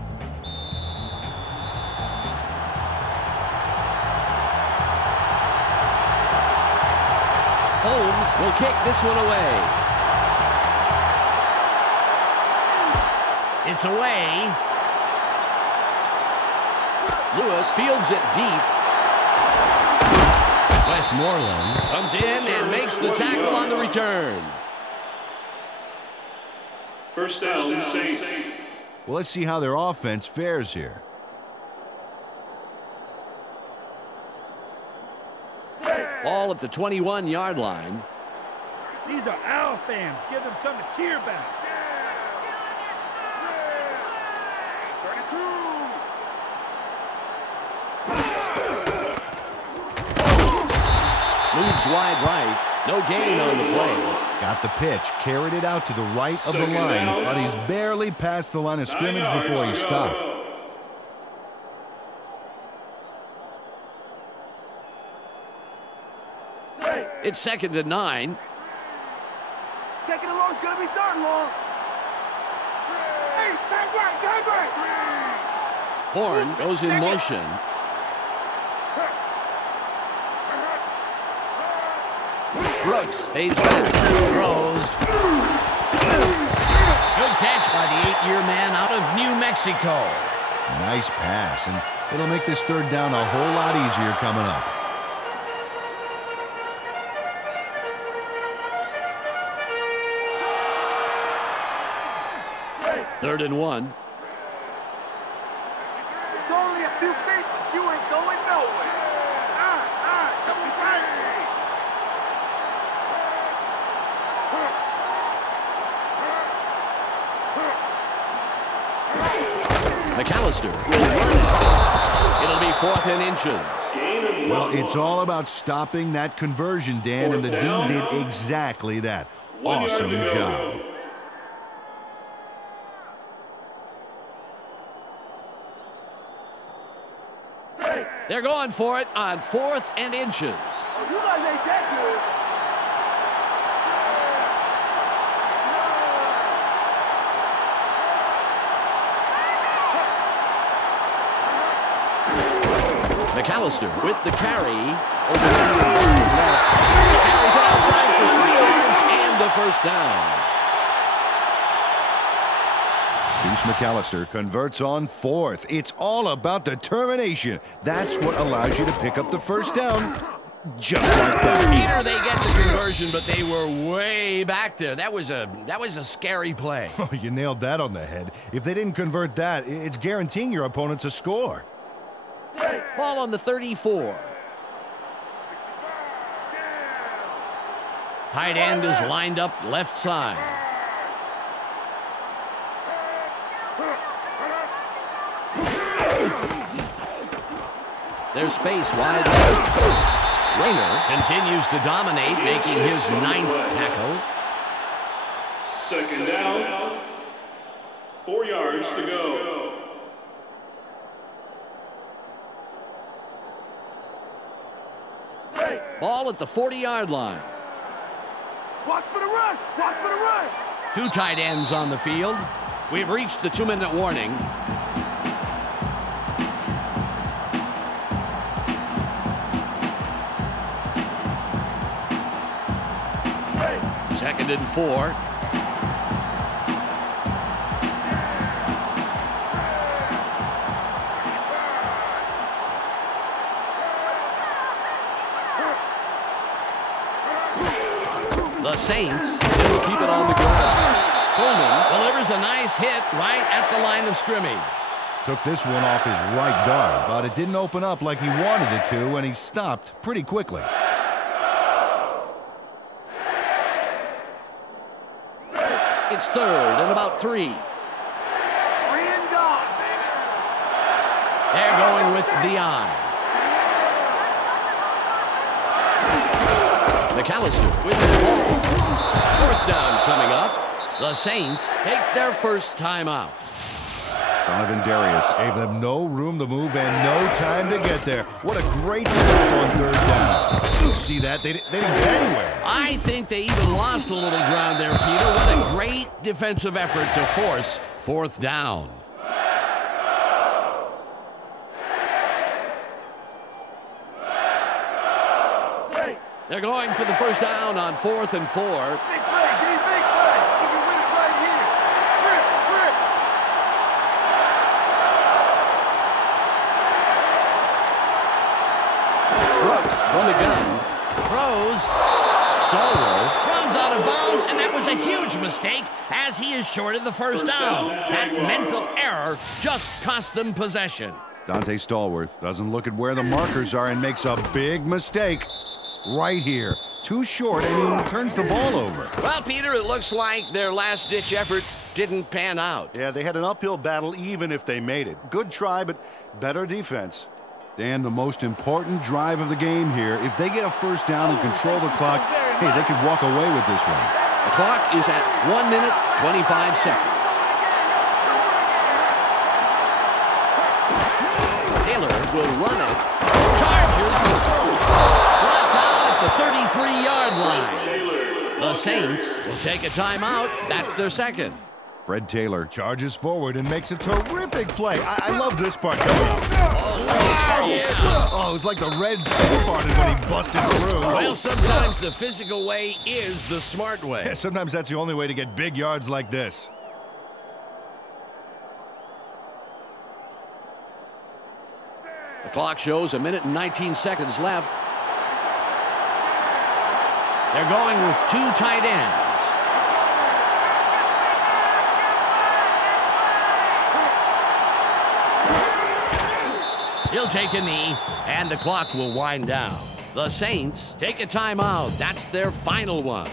Holmes will kick this one away. It's away. Lewis fields it deep. Westmoreland comes in and makes the tackle on the return. First down, Saints. Well, let's see how their offense fares here. Ball at the 21-yard line. These are our fans. Give them something to cheer about. Moves wide right. No gain on the play. Got the pitch, carried it out to the right of the line, but he's barely past the line of scrimmage before he stopped. It's second and 9. Taking it long, it's gonna be third long. Hey, stand back, stand back. Horn goes in motion. Brooks stays back, throws. Good catch by the 8-year man out of New Mexico. Nice pass, and it'll make this third down a whole lot easier coming up. Third and 1. It's only a few feet, but you ain't going nowhere. Don't be right. McAllister will run it. It'll be 4th and inches. Well, it's all about stopping that conversion, Dan, and the D did exactly that. Awesome job. They're going for it on 4th and inches. You guys ain't that good. McAllister with the carry. Over the left. Carries it outside for 3 yards and the first down. Deuce McAllister converts on 4th. It's all about determination. That's what allows you to pick up the first down. Just like that. Peter, they get the conversion, but they were way back there. That was a scary play. Oh, you nailed that on the head. If they didn't convert that, it's guaranteeing your opponents a score. Ball on the 34. Tight end is lined up left side. There's space wide left. Rayner continues to dominate, making his 9th tackle. 2nd down. 4 yards to go. Ball at the 40-yard line. Watch for the run! Watch for the run! 2 tight ends on the field. We've reached the 2-minute warning. Second and 4. The Saints still keep it on the ground. Coleman delivers a nice hit right at the line of scrimmage. Took this one off his right guard, but it didn't open up like he wanted it to, and he stopped pretty quickly. It's 3rd and about 3. 3 and gone, baby. They're going with Dion. McAllister with the ball. 4th down coming up. The Saints take their first timeout. Donovan Darius gave them no room to move and no time to get there. What a great stop on 3rd down. You see that? They didn't get anywhere. I think they even lost a little ground there, Peter. What a great defensive effort to force 4th down. They're going for the first down on 4th and 4. Big play, big play. You can win it right here. Grip. Brooks from the gun. Throws. Stallworth runs out of bounds, and that was a huge mistake as he is short of the first down. That mental error just cost them possession. Dante Stallworth doesn't look at where the markers are and makes a big mistake right here. Too short, and he turns the ball over. Well, Peter, it looks like their last-ditch effort didn't pan out. Yeah, they had an uphill battle even if they made it. Good try, but better defense. Dan, the most important drive of the game here. If they get a first down and control the clock, hey, they could walk away with this one. The clock is at 1 minute, 25 seconds. Taylor will run it. Charges. Brought down at the 33-yard line. The Saints will take a timeout. That's their second. Fred Taylor charges forward and makes a terrific play. I love this part coming up. Oh, it was like the Reds parted when he busted through. Well, sometimes the physical way is the smart way. Yeah, sometimes that's the only way to get big yards like this. The clock shows 1 minute and 19 seconds left. They're going with 2 tight ends. He'll take a knee, and the clock will wind down. The Saints take a timeout. That's their final one.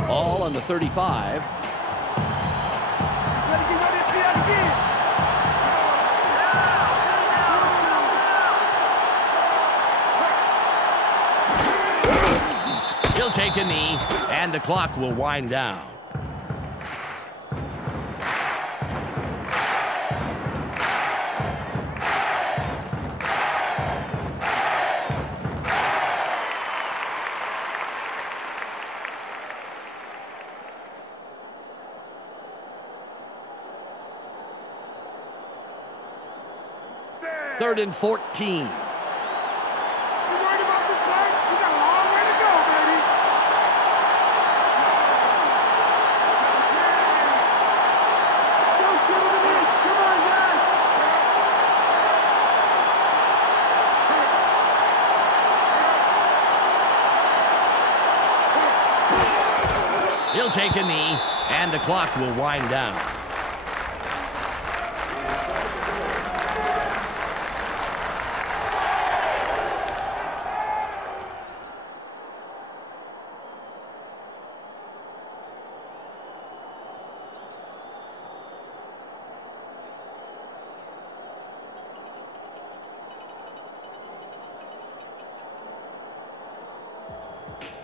Ball on the 35. Better get ready to a knee, and the clock will wind down. Third and 14. He'll take a knee, and the clock will wind down.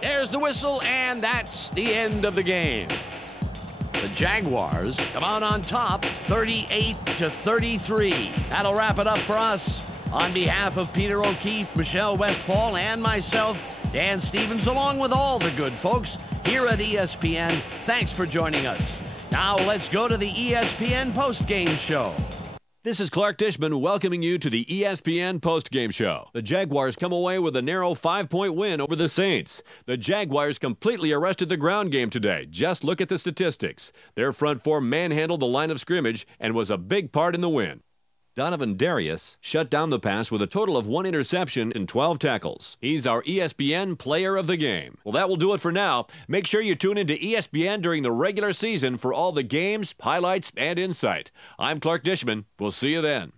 There's the whistle, and that's the end of the game. The Jaguars come out on top, 38-33. That'll wrap it up for us. On behalf of Peter O'Keefe, Michelle Westfall, and myself, Dan Stevens, along with all the good folks here at ESPN, thanks for joining us. Now let's go to the ESPN postgame show. This is Clark Dishman welcoming you to the ESPN postgame show. The Jaguars come away with a narrow 5-point win over the Saints. The Jaguars completely arrested the ground game today. Just look at the statistics. Their front four manhandled the line of scrimmage and was a big part in the win. Donovan Darius shut down the pass with a total of 1 interception and 12 tackles. He's our ESPN player of the game. Well, that will do it for now. Make sure you tune into ESPN during the regular season for all the games, highlights, and insight. I'm Clark Dishman. We'll see you then.